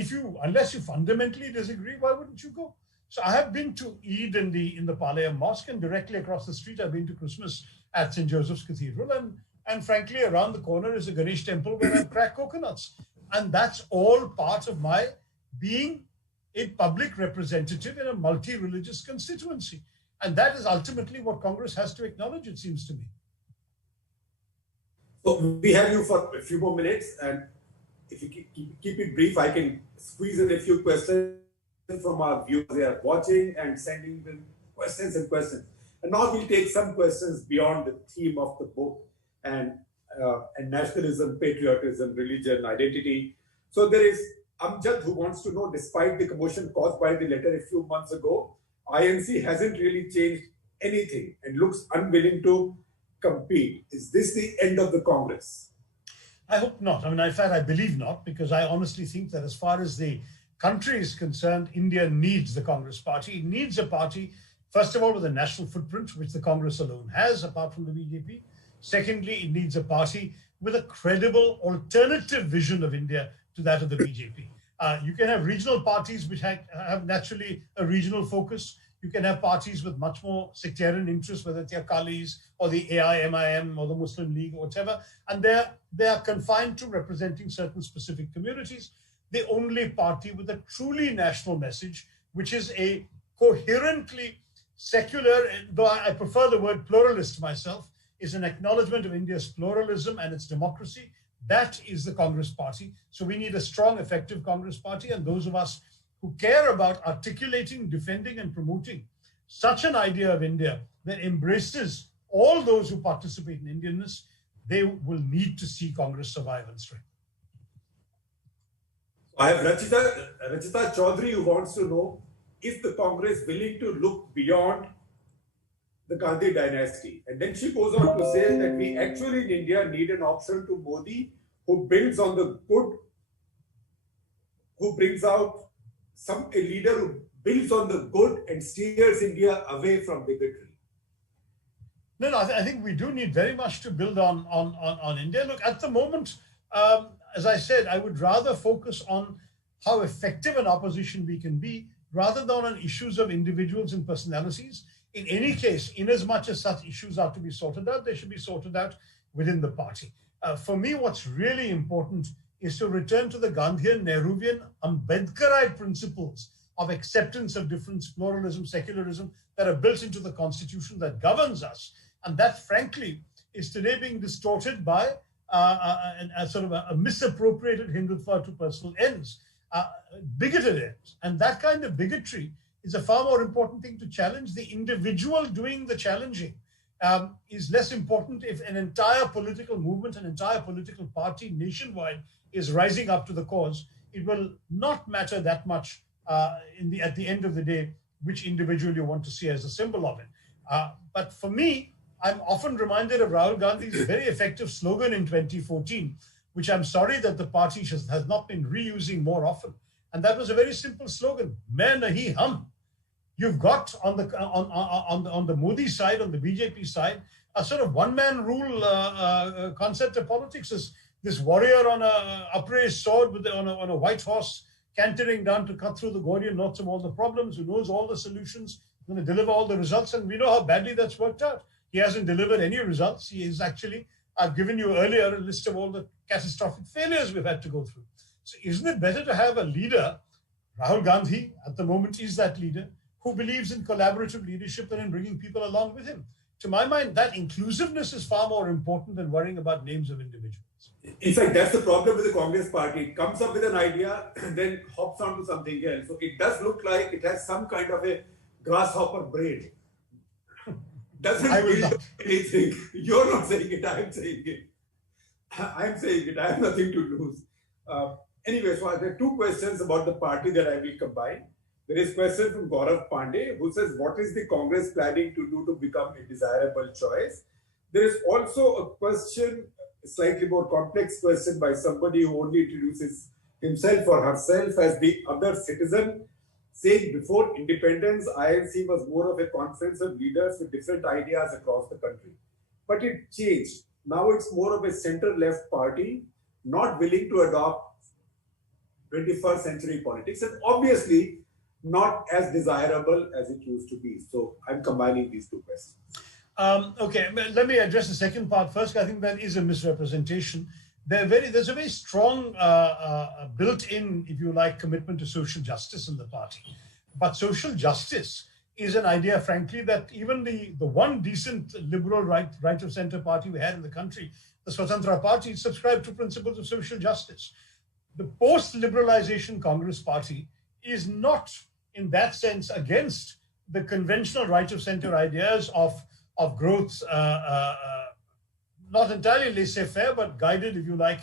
unless you fundamentally disagree, why wouldn't you go? So I have been to Eid in the Palayam Mosque, and directly across the street, I've been to Christmas at St. Joseph's Cathedral. And frankly, around the corner is a Ganesh temple where I've cracked coconuts. And that's all part of my being a public representative in a multi-religious constituency. And that is ultimately what Congress has to acknowledge, it seems to me. So we have you for a few more minutes, and if you keep it brief, I can squeeze in a few questions from our viewers. They are watching and sending them questions. And now we'll take some questions beyond the theme of the book and nationalism, patriotism, religion, identity. So there is Amjad who wants to know, despite the commotion caused by the letter a few months ago, INC hasn't really changed anything and looks unwilling to compete. Is this the end of the Congress? I hope not. I mean, in fact, I believe not, because I honestly think that as far as the country is concerned, India needs the Congress party. It needs a party, first of all, with a national footprint, which the Congress alone has, apart from the BJP. Secondly, it needs a party with a credible alternative vision of India to that of the BJP. You can have regional parties which have naturally a regional focus. You can have parties with much more sectarian interests, whether it's the Akalis or the AIMIM or the Muslim League or whatever, and they are confined to representing certain specific communities. The only party with a truly national message, which is a coherently secular, though I prefer the word pluralist myself, is an acknowledgement of India's pluralism and its democracy. That is the Congress party. So we need a strong, effective Congress party, and those of us who care about articulating, defending, and promoting such an idea of India that embraces all those who participate in Indianness, they will need to see Congress survive and strengthen. I have Rachita Chaudhary who wants to know, is the Congress willing to look beyond the Gandhi dynasty? And then she goes on to say that we actually in India need an option to Modi who builds on the good, who brings out a leader who builds on the good and steers India away from bigotry. No, I think we do need very much to build on India. Look, at the moment, as I said, I would rather focus on how effective an opposition we can be rather than on issues of individuals and personalities. In any case, in as much as such issues are to be sorted out, they should be sorted out within the party. For me, what's really important is to return to the Gandhian, Nehruvian, Ambedkarite principles of acceptance of difference, pluralism, secularism that are built into the constitution that governs us. And that, frankly, is today being distorted by a sort of a misappropriated Hindutva to personal ends, bigoted ends. And that kind of bigotry is a far more important thing to challenge. The individual doing the challenging is less important. If an entire political movement, an entire political party nationwide is rising up to the cause, it will not matter that much at the end of the day which individual you want to see as a symbol of it. But for me, I'm often reminded of Rahul Gandhi's very effective slogan in 2014, which I'm sorry that the party has not been reusing more often. And that was a very simple slogan, "Main nahi hum." You've got on the Modi side, on the BJP side, a sort of one-man rule concept of politics. This warrior on a upraised sword on a white horse, cantering down to cut through the Gordian knots of all the problems, who knows all the solutions, going to deliver all the results. And we know how badly that's worked out. He hasn't delivered any results. He is actually, I've given you earlier a list of all the catastrophic failures we've had to go through. So isn't it better to have a leader? Rahul Gandhi at the moment is that leader who believes in collaborative leadership and in bringing people along with him. To my mind, that inclusiveness is far more important than worrying about names of individuals. In fact, that's the problem with the Congress party. It comes up with an idea and then hops onto something else. So it does look like it has some kind of a grasshopper brain. Doesn't build anything. You're not saying it, I'm saying it. I'm saying it, I have nothing to lose. Anyway, so there are two questions about the party that I will combine. There is a question from Gaurav Pandey who says, what is the Congress planning to do to become a desirable choice? There is also a question, a slightly more complex question by somebody who only introduces himself or herself as the other citizen, saying before independence, INC was more of a conference of leaders with different ideas across the country. But it changed. Now it's more of a center-left party, not willing to adopt 21st century politics, and obviously not as desirable as it used to be. So I'm combining these two questions. Okay, let me address the second part first. I think that is a misrepresentation. There's a very strong built-in, if you like, commitment to social justice in the party. But social justice is an idea, frankly, that even the one decent liberal right of center party we had in the country, the Swatantra Party, subscribed to principles of social justice. The post-liberalization Congress party is not, in that sense, against the conventional right of center ideas of growth, not entirely laissez-faire, but guided, if you like,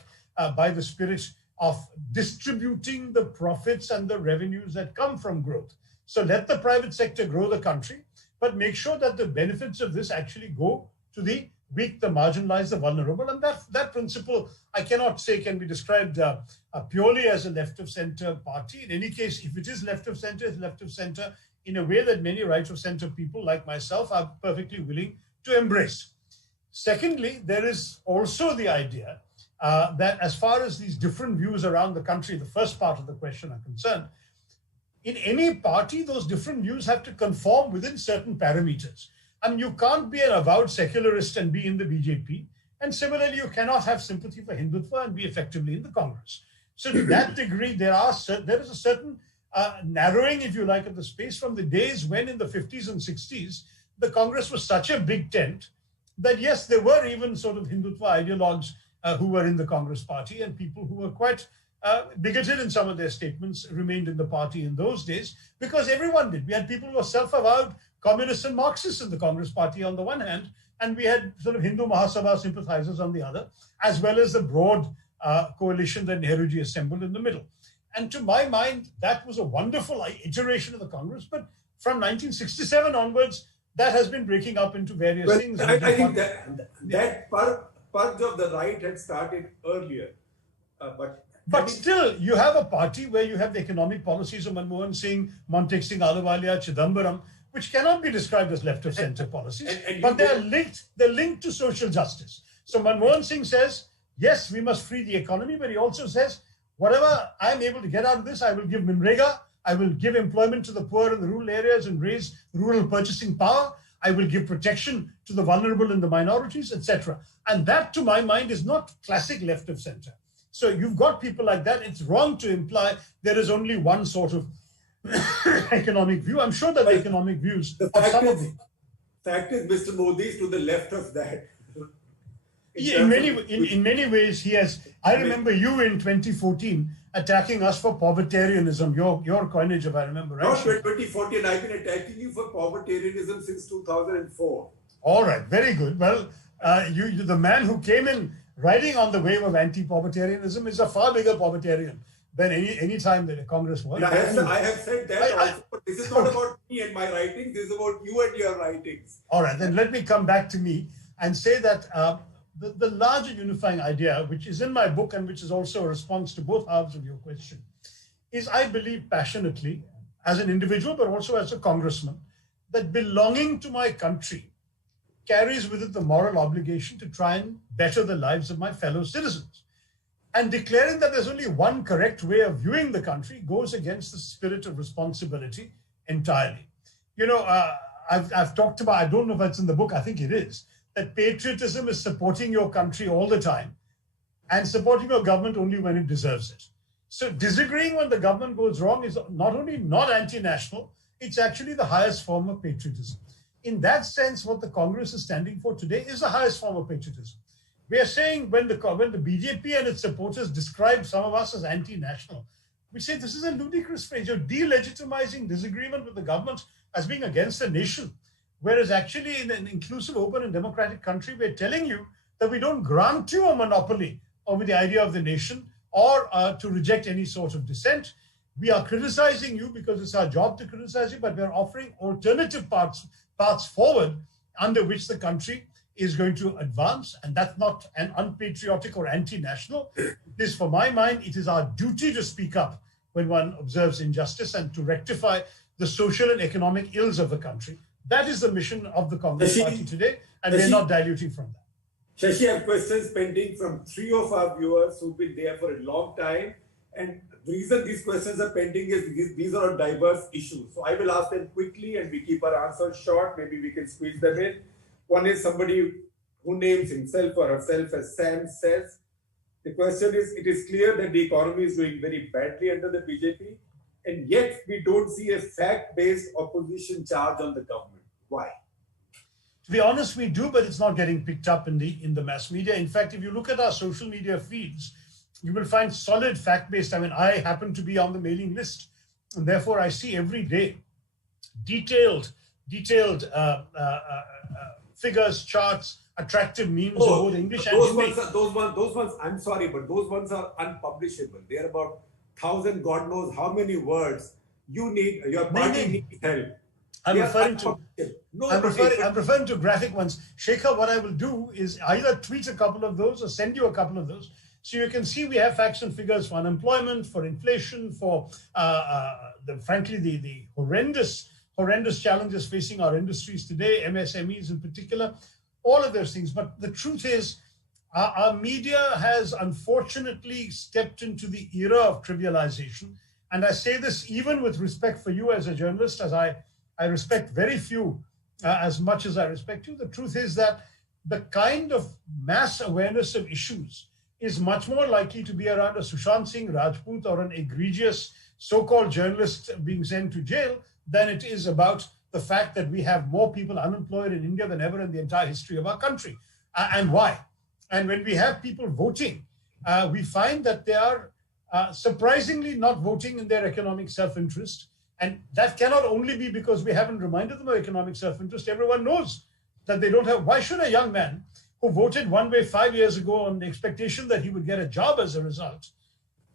by the spirit of distributing the profits and the revenues that come from growth. So let the private sector grow the country, but make sure that the benefits of this actually go to the weak, the marginalized, the vulnerable. And that principle, I cannot say can be described purely as a left of center party. In any case, if it is left of center, it's left of center in a way that many right of center people like myself are perfectly willing to embrace. Secondly, there is also the idea that as far as these different views around the country, the first part of the question are concerned, in any party, those different views have to conform within certain parameters. I mean, you can't be an avowed secularist and be in the BJP. And similarly, you cannot have sympathy for Hindutva and be effectively in the Congress. So to that degree, there is a certain narrowing, if you like, of the space from the days when in the 50s and 60s, the Congress was such a big tent that, yes, there were even sort of Hindutva ideologues who were in the Congress party, and people who were quite bigoted in some of their statements remained in the party in those days, because everyone did. We had people who were self-avowed communists and Marxists in the Congress party on the one hand, and we had sort of Hindu Mahasabha sympathizers on the other, as well as the broad coalition that Nehruji assembled in the middle. And to my mind, that was a wonderful iteration of the Congress. But from 1967 onwards, that has been breaking up into various things. I think that purge of the right had started earlier. But still, you have a party where you have the economic policies of Manmohan Singh, Montek Singh Ahluwalia, Chidambaram, which cannot be described as left of center policies, but they're linked to social justice. So Manmohan Singh says, yes, we must free the economy, but he also says, whatever I'm able to get out of this, I will give Minrega, I will give employment to the poor in the rural areas and raise rural purchasing power, I will give protection to the vulnerable and the minorities, etc. And that, to my mind, is not classic left of center. So you've got people like that. It's wrong to imply there is only one sort of economic view. I'm sure that the economic views of some of the fact is Mr. Modi is to the left of that. In many ways, he has. I remember you in 2014 attacking us for povertarianism, your coinage, if I remember right. Not 2014, I've been attacking you for povertarianism since 2004. All right, very good. Well, you the man who came in riding on the wave of anti-povertarianism is a far bigger povertarian than any time that Congress was. I have said that also, but this is not about me and my writings, this is about you and your writings. All right, then let me come back to me and say that the larger unifying idea, which is in my book and which is also a response to both halves of your question, is I believe passionately, as an individual, but also as a congressman, that belonging to my country carries with it the moral obligation to try and better the lives of my fellow citizens. And declaring that there's only one correct way of viewing the country goes against the spirit of responsibility entirely. You know, I've talked about, I don't know if that's in the book, I think it is, that patriotism is supporting your country all the time and supporting your government only when it deserves it. So disagreeing when the government goes wrong is not only not anti-national, it's actually the highest form of patriotism. In that sense, what the Congress is standing for today is the highest form of patriotism. We are saying when the BJP and its supporters describe some of us as anti-national, we say this is a ludicrous phrase. You're delegitimizing disagreement with the government as being against the nation. Whereas actually in an inclusive, open and democratic country, we're telling you that we don't grant you a monopoly over the idea of the nation or to reject any sort of dissent. We are criticizing you because it's our job to criticize you, but we're offering alternative paths forward under which the country is going to advance. And that's not an unpatriotic or anti-national. This, for my mind, it is our duty to speak up when one observes injustice and to rectify the social and economic ills of the country. That is the mission of the Congress Party today, and we're not diluting from that. Shashi, I have questions pending from 3 of our viewers who've been there for a long time. And the reason these questions are pending is these are on diverse issues. So I will ask them quickly and we keep our answers short. Maybe we can squeeze them in. One is somebody who names himself or herself as Sam says. The question is, it is clear that the economy is doing very badly under the BJP, and yet we don't see a fact-based opposition charge on the government. Why? To be honest, we do, but it's not getting picked up in the mass media. In fact, if you look at our social media feeds, you will find solid fact-based. I mean, I happen to be on the mailing list, and therefore I see every day detailed figures, charts, attractive memes in Oh, both English and those Hindi. ones, those ones. I'm sorry, but those ones are unpublishable. They're about 1,000, God knows how many words. You need your Nahi, party nahi. needs help. I'm They are referring to unpublishable. No, but I'm referring to graphic ones. Shekhar, what I will do is either tweet a couple of those or send you a couple of those. So you can see we have facts and figures for unemployment, for inflation, for frankly the horrendous challenges facing our industries today, MSMEs in particular, all of those things. But the truth is, our media has unfortunately stepped into the era of trivialization. And I say this even with respect for you as a journalist, as I respect very few as much as I respect you. The truth is that the kind of mass awareness of issues is much more likely to be around a Sushant Singh Rajput or an egregious so-called journalist being sent to jail than it is about the fact that we have more people unemployed in India than ever in the entire history of our country. And why? And when we have people voting, we find that they are surprisingly not voting in their economic self-interest. And that cannot only be because we haven't reminded them of economic self-interest. Everyone knows that they don't have. Why should a young man who voted one way 5 years ago on the expectation that he would get a job as a result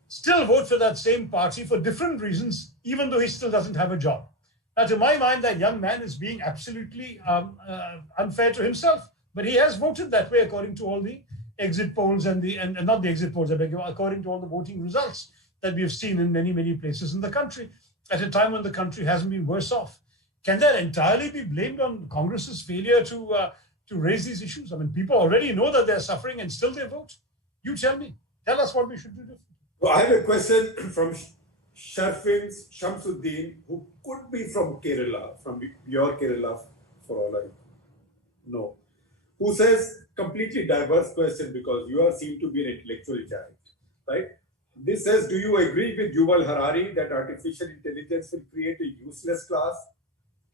still vote for that same party for different reasons, even though he still doesn't have a job? Now, to my mind, that young man is being absolutely unfair to himself. But he has voted that way according to all the exit polls and not the exit polls, according to all the voting results that we have seen in many places in the country at a time when the country hasn't been worse off. Can that entirely be blamed on Congress's failure to raise these issues? I mean, people already know that they're suffering and still they vote. You tell me. Tell us what we should do differently. So I have a question from Sharfin Shamsuddin, who could be from Kerala, from your Kerala, for all I know, who says, completely diverse question because you are seem to be an intellectual giant, right? This says, do you agree with Yuval Harari that artificial intelligence will create a useless class?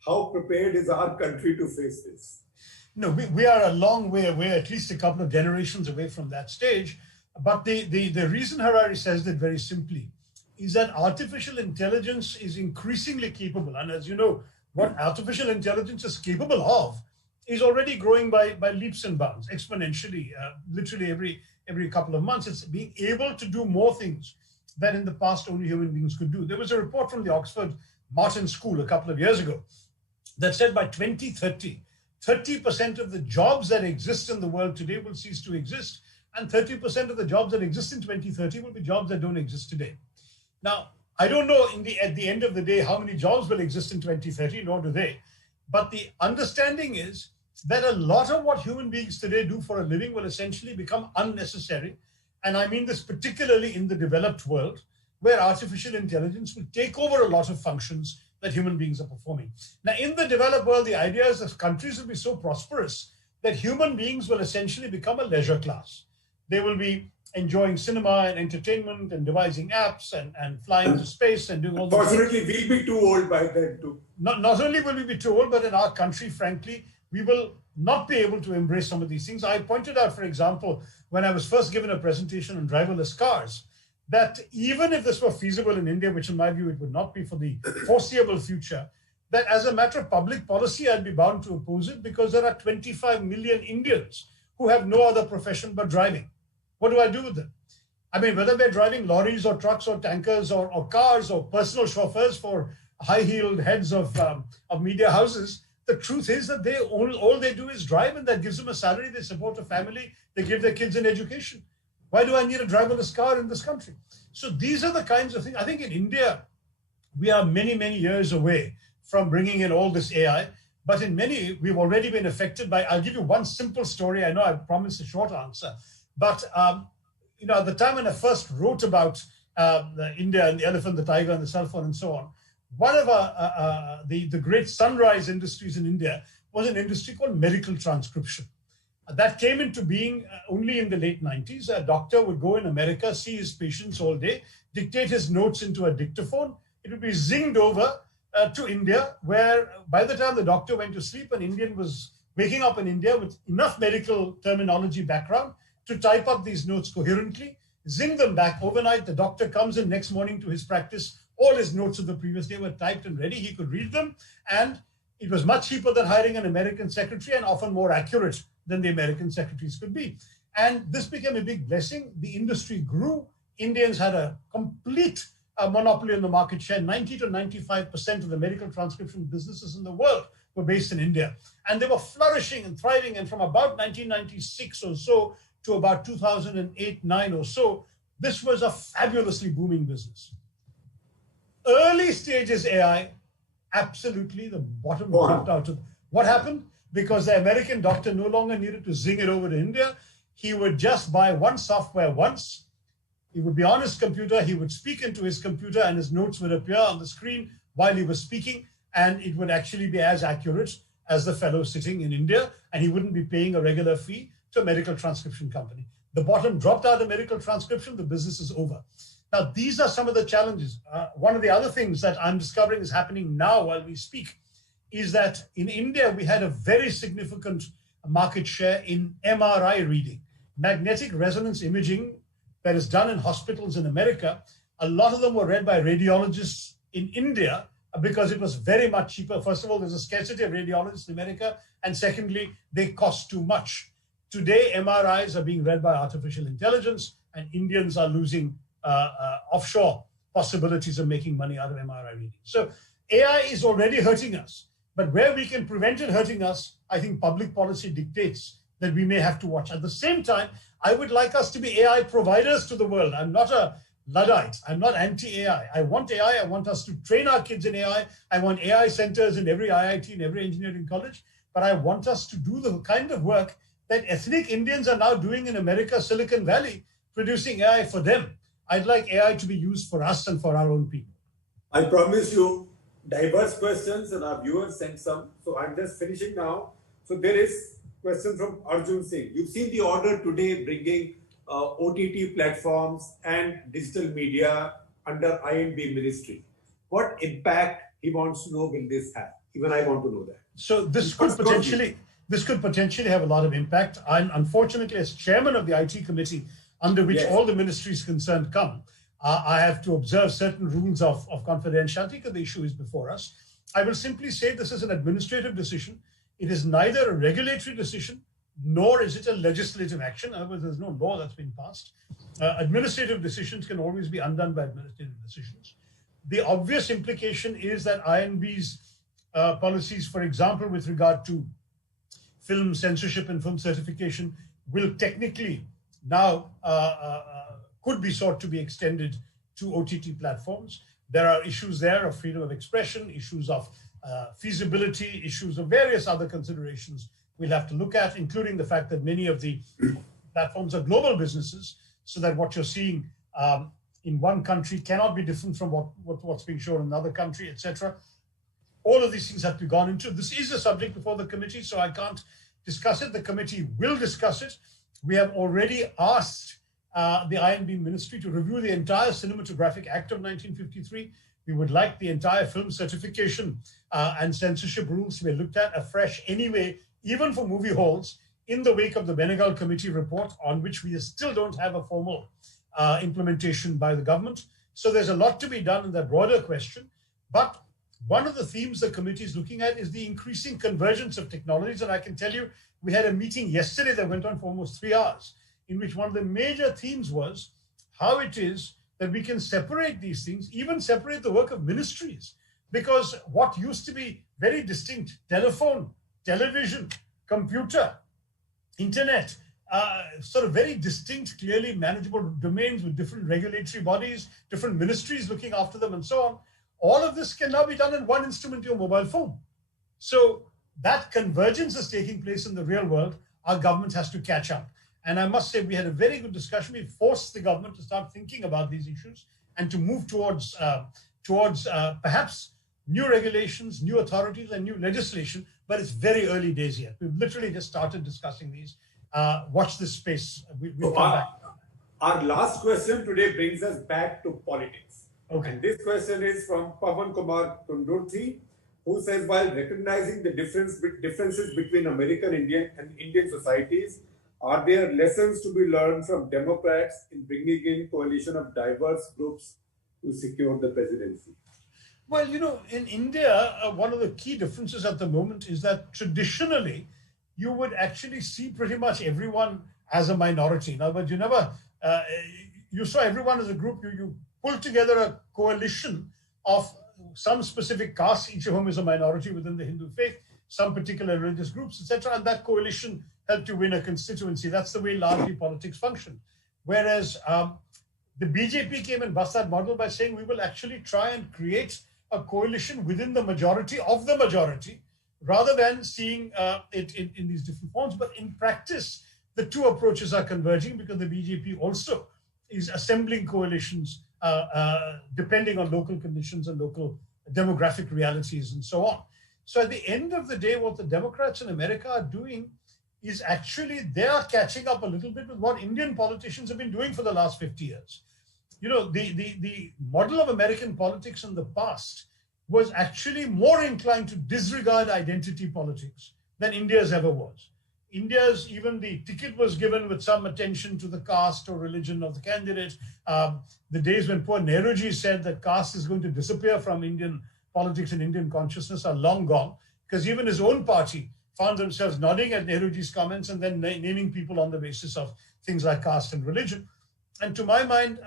How prepared is our country to face this? No, we are a long way away, at least a couple of generations away from that stage. But the reason Harari says that very simply is that artificial intelligence is increasingly capable. And as you know, what artificial intelligence is capable of is already growing by leaps and bounds, exponentially, literally every couple of months. It's being able to do more things than in the past only human beings could do. There was a report from the Oxford Martin School a couple of years ago that said by 2030, 30% of the jobs that exist in the world today will cease to exist, and 30% of the jobs that exist in 2030 will be jobs that don't exist today. Now, I don't know at the end of the day how many jobs will exist in 2030, nor do they. But the understanding is that a lot of what human beings today do for a living will essentially become unnecessary. And I mean this particularly in the developed world, where artificial intelligence will take over a lot of functions that human beings are performing. Now, in the developed world, the idea is that countries will be so prosperous that human beings will essentially become a leisure class. They will be enjoying cinema and entertainment and devising apps and flying to space and doing all those things. Fortunately, we'll be too old by then too. Not only will we be too old, but in our country, frankly, we will not be able to embrace some of these things. I pointed out, for example, when I was first given a presentation on driverless cars, that even if this were feasible in India, which in my view it would not be for the foreseeable future, that as a matter of public policy, I'd be bound to oppose it because there are 25 million Indians who have no other profession but driving. What do I do with them? I mean, whether they're driving lorries or trucks or tankers or cars or personal chauffeurs for high-heeled heads of media houses, the truth is that all they do is drive, and that gives them a salary, they support a family, they give their kids an education. Why do I need a driverless car in this country? So these are the kinds of things. I think in India, we are many years away from bringing in all this AI. But in many, we've already been affected by, I'll give you one simple story. I know I promised a short answer. But at the time when I first wrote about India and the elephant, the tiger, and the cell phone and so on, one of the great sunrise industries in India was an industry called medical transcription. That came into being only in the late 90s. A doctor would go in America, see his patients all day, dictate his notes into a dictaphone. It would be zinged over to India, where by the time the doctor went to sleep, an Indian was waking up in India with enough medical terminology background to type up these notes coherently, zing them back overnight. The doctor comes in next morning to his practice All his notes of the previous day were typed and ready. He could read them, and it was much cheaper than hiring an American secretary and often more accurate than the American secretaries could be. And this became a big blessing. The industry grew. Indians had a complete monopoly on the market share. 90 to 95% of the medical transcription businesses in the world were based in India. And they were flourishing and thriving. And from about 1996 or so to about 2008-9 or so, this was a fabulously booming business. Early stages AI, absolutely the bottom dropped out of. What happened? Because the American doctor no longer needed to zing it over to India. He would just buy one software once. He would be on his computer. He would speak into his computer and his notes would appear on the screen while he was speaking. And it would actually be as accurate as the fellow sitting in India. And he wouldn't be paying a regular fee to a medical transcription company. The bottom dropped out of medical transcription. The business is over. Now, these are some of the challenges. One of the other things that I'm discovering is happening now while we speak is that in India, we had a very significant market share in MRI reading, magnetic resonance imaging that is done in hospitals in America. A lot of them were read by radiologists in India because it was very much cheaper. First of all, there's a scarcity of radiologists in America. And secondly, they cost too much. Today, MRIs are being read by artificial intelligence, and Indians are losing offshore possibilities of making money out of MRI reading. So AI is already hurting us. But where we can prevent it hurting us, I think public policy dictates that we may have to watch. At the same time, I would like us to be AI providers to the world. I'm not a Luddite. I'm not anti-AI. I want AI. I want us to train our kids in AI. I want AI centers in every IIT and every engineering college. But I want us to do the kind of work that ethnic Indians are now doing in America, Silicon Valley, producing AI for them. I'd like AI to be used for us and for our own people. I promise you diverse questions, and our viewers sent some. So I'm just finishing now. So there is question from Arjun Singh. You've seen the order today bringing OTT platforms and digital media under INB ministry. What impact, he wants to know, will this have? Even I want to know that. So this could potentially have a lot of impact. I'm unfortunately, as chairman of the IT committee, under which all the ministries concerned come, I have to observe certain rules of confidentiality because the issue is before us. I will simply say this is an administrative decision. It is neither a regulatory decision, nor is it a legislative action. In other words, there's no law that's been passed. Administrative decisions can always be undone by administrative decisions. The obvious implication is that INB's policies, for example, with regard to film censorship and film certification, will technically now could be sought to be extended to OTT platforms. There are issues there of freedom of expression, issues of feasibility, issues of various other considerations we'll have to look at, including the fact that many of the platforms are global businesses, so that what you're seeing in one country cannot be different from what's being shown in another country, etc. All of these things have to be gone into. This is a subject before the committee, so I can't discuss it. The committee will discuss it. We have already asked the INB ministry to review the entire Cinematographic Act of 1953. We would like the entire film certification and censorship rules to be looked at afresh anyway, even for movie halls, in the wake of the Benegal Committee report, on which we still don't have a formal implementation by the government. So there's a lot to be done in that broader question. But one of the themes the committee is looking at is the increasing convergence of technologies. And I can tell you, we had a meeting yesterday that went on for almost 3 hours, in which one of the major themes was how it is that we can separate these things, even separate the work of ministries. Because what used to be very distinct, telephone, television, computer, internet, sort of very distinct, clearly manageable domains with different regulatory bodies, different ministries looking after them and so on. All of this can now be done in one instrument, your mobile phone. So that convergence is taking place in the real world. Our government has to catch up. And I must say, we had a very good discussion. We forced the government to start thinking about these issues and to move towards perhaps new regulations, new authorities, and new legislation. But it's very early days yet. We've literally just started discussing these. Watch this space. We'll come back. Our last question today brings us back to politics. Okay. And this question is from Pavan Kumar Kundurthi, who says, while recognizing the differences between American Indian and Indian societies, are there lessons to be learned from Democrats in bringing in coalition of diverse groups to secure the presidency? Well, in India, one of the key differences at the moment is that traditionally, you would actually see pretty much everyone as a minority. In other words, you saw everyone as a group. You pulled together a coalition of some specific caste, each of whom is a minority within the Hindu faith, some particular religious groups, etc. And that coalition helped you win a constituency. That's the way largely politics function. Whereas the BJP came and bust that model by saying we will actually try and create a coalition within the majority of the majority, rather than seeing it in these different forms. But in practice, the two approaches are converging because the BJP also is assembling coalitions depending on local conditions and local demographic realities and so on. So at the end of the day, what the Democrats in America are doing is actually they are catching up a little bit with what Indian politicians have been doing for the last 50 years. The model of American politics in the past was actually more inclined to disregard identity politics than India's ever was. India's, even the ticket was given with some attention to the caste or religion of the candidate. The days when poor Nehruji said that caste is going to disappear from Indian politics and Indian consciousness are long gone, because even his own party found themselves nodding at Nehruji's comments and then naming people on the basis of things like caste and religion. And to my mind,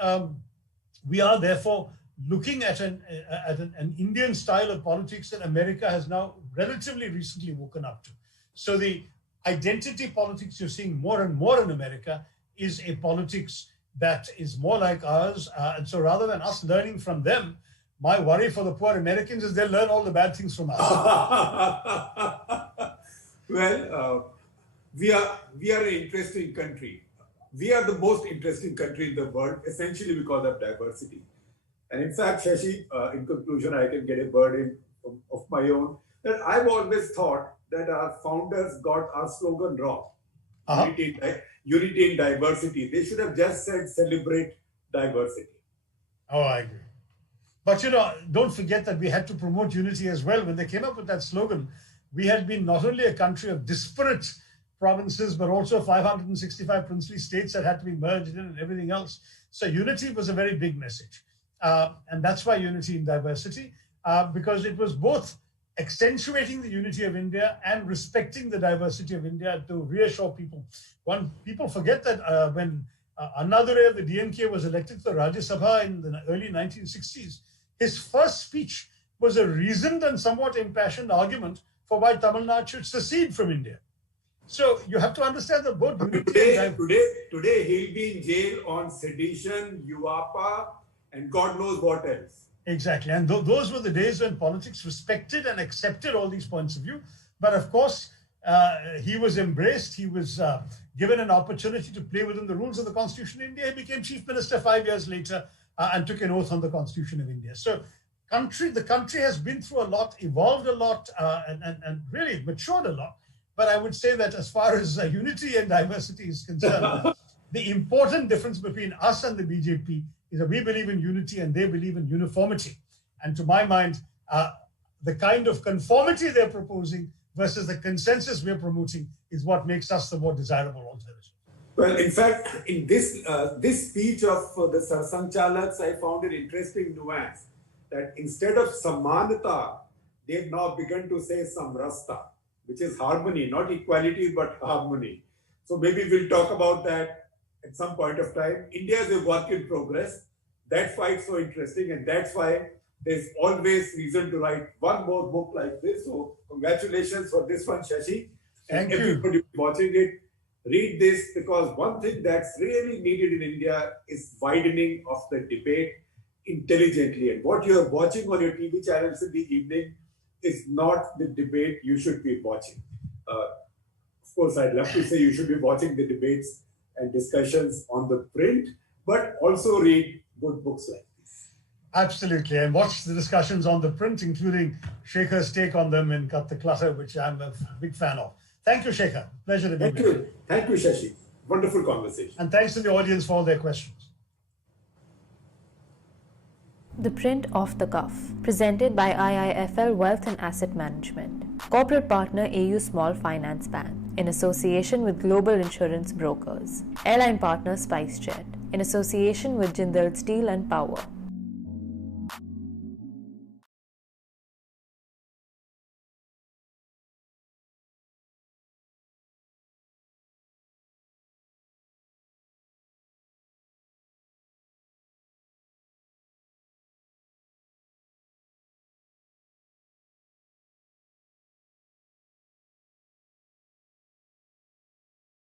we are therefore looking at an Indian style of politics that America has now relatively recently woken up to. So the identity politics you're seeing more and more in America is a politics that is more like ours. And so rather than us learning from them, my worry for the poor Americans is they'll learn all the bad things from us. Well, we are an interesting country. We are the most interesting country in the world, essentially because of diversity. And in fact, Shashi, in conclusion, I can get a word in of my own, that I've always thought that our founders got our slogan wrong. Unity in diversity. They should have just said celebrate diversity. Oh, I agree. But don't forget that we had to promote unity as well. When they came up with that slogan, we had been not only a country of disparate provinces, but also 565 princely states that had to be merged in and everything else. So unity was a very big message. And that's why unity in diversity, because it was both accentuating the unity of India and respecting the diversity of India to reassure people. People forget that when Anna Dure of the DMK was elected to the Rajya Sabha in the early 1960s, his first speech was a reasoned and somewhat impassioned argument for why Tamil Nadu should secede from India. So you have to understand that both today he'll be in jail on sedition, UAPA, and God knows what else. Exactly. And those were the days when politics respected and accepted all these points of view. But of course, he was embraced. He was given an opportunity to play within the rules of the Constitution of India. He became Chief Minister 5 years later and took an oath on the Constitution of India. So the country has been through a lot, evolved a lot, and really matured a lot. But I would say that as far as unity and diversity is concerned, the important difference between us and the BJP is that we believe in unity and they believe in uniformity. And to my mind, the kind of conformity they're proposing versus the consensus we're promoting is what makes us the more desirable alternative. Well, in fact, in this speech of the Sarsanchalaks, I found an interesting nuance that instead of Samanata, they've now begun to say Samrasta, which is harmony, not equality, but harmony. So maybe we'll talk about that at some point of time. India is a work in progress. That's why it's so interesting, and that's why there's always reason to write one more book like this. So congratulations for this one, Shashi. Thank you. Everybody watching it, read this, because one thing that's really needed in India is widening of the debate intelligently. And what you're watching on your TV channels in the evening is not the debate you should be watching. Of course, I'd love to say you should be watching the debates and discussions on the print, but also read good books like this. Absolutely, and watch the discussions on the print, including Shekhar's take on them in Cut the Clutter, which I'm a big fan of. Thank you, Shekhar. Pleasure to be with you. Thank you, Shashi. Wonderful conversation. And thanks to the audience for all their questions. The Print Off the Cuff, presented by IIFL Wealth and Asset Management. Corporate partner AU Small Finance Bank, in association with Global Insurance Brokers. Airline partner SpiceJet, in association with Jindal Steel and Power.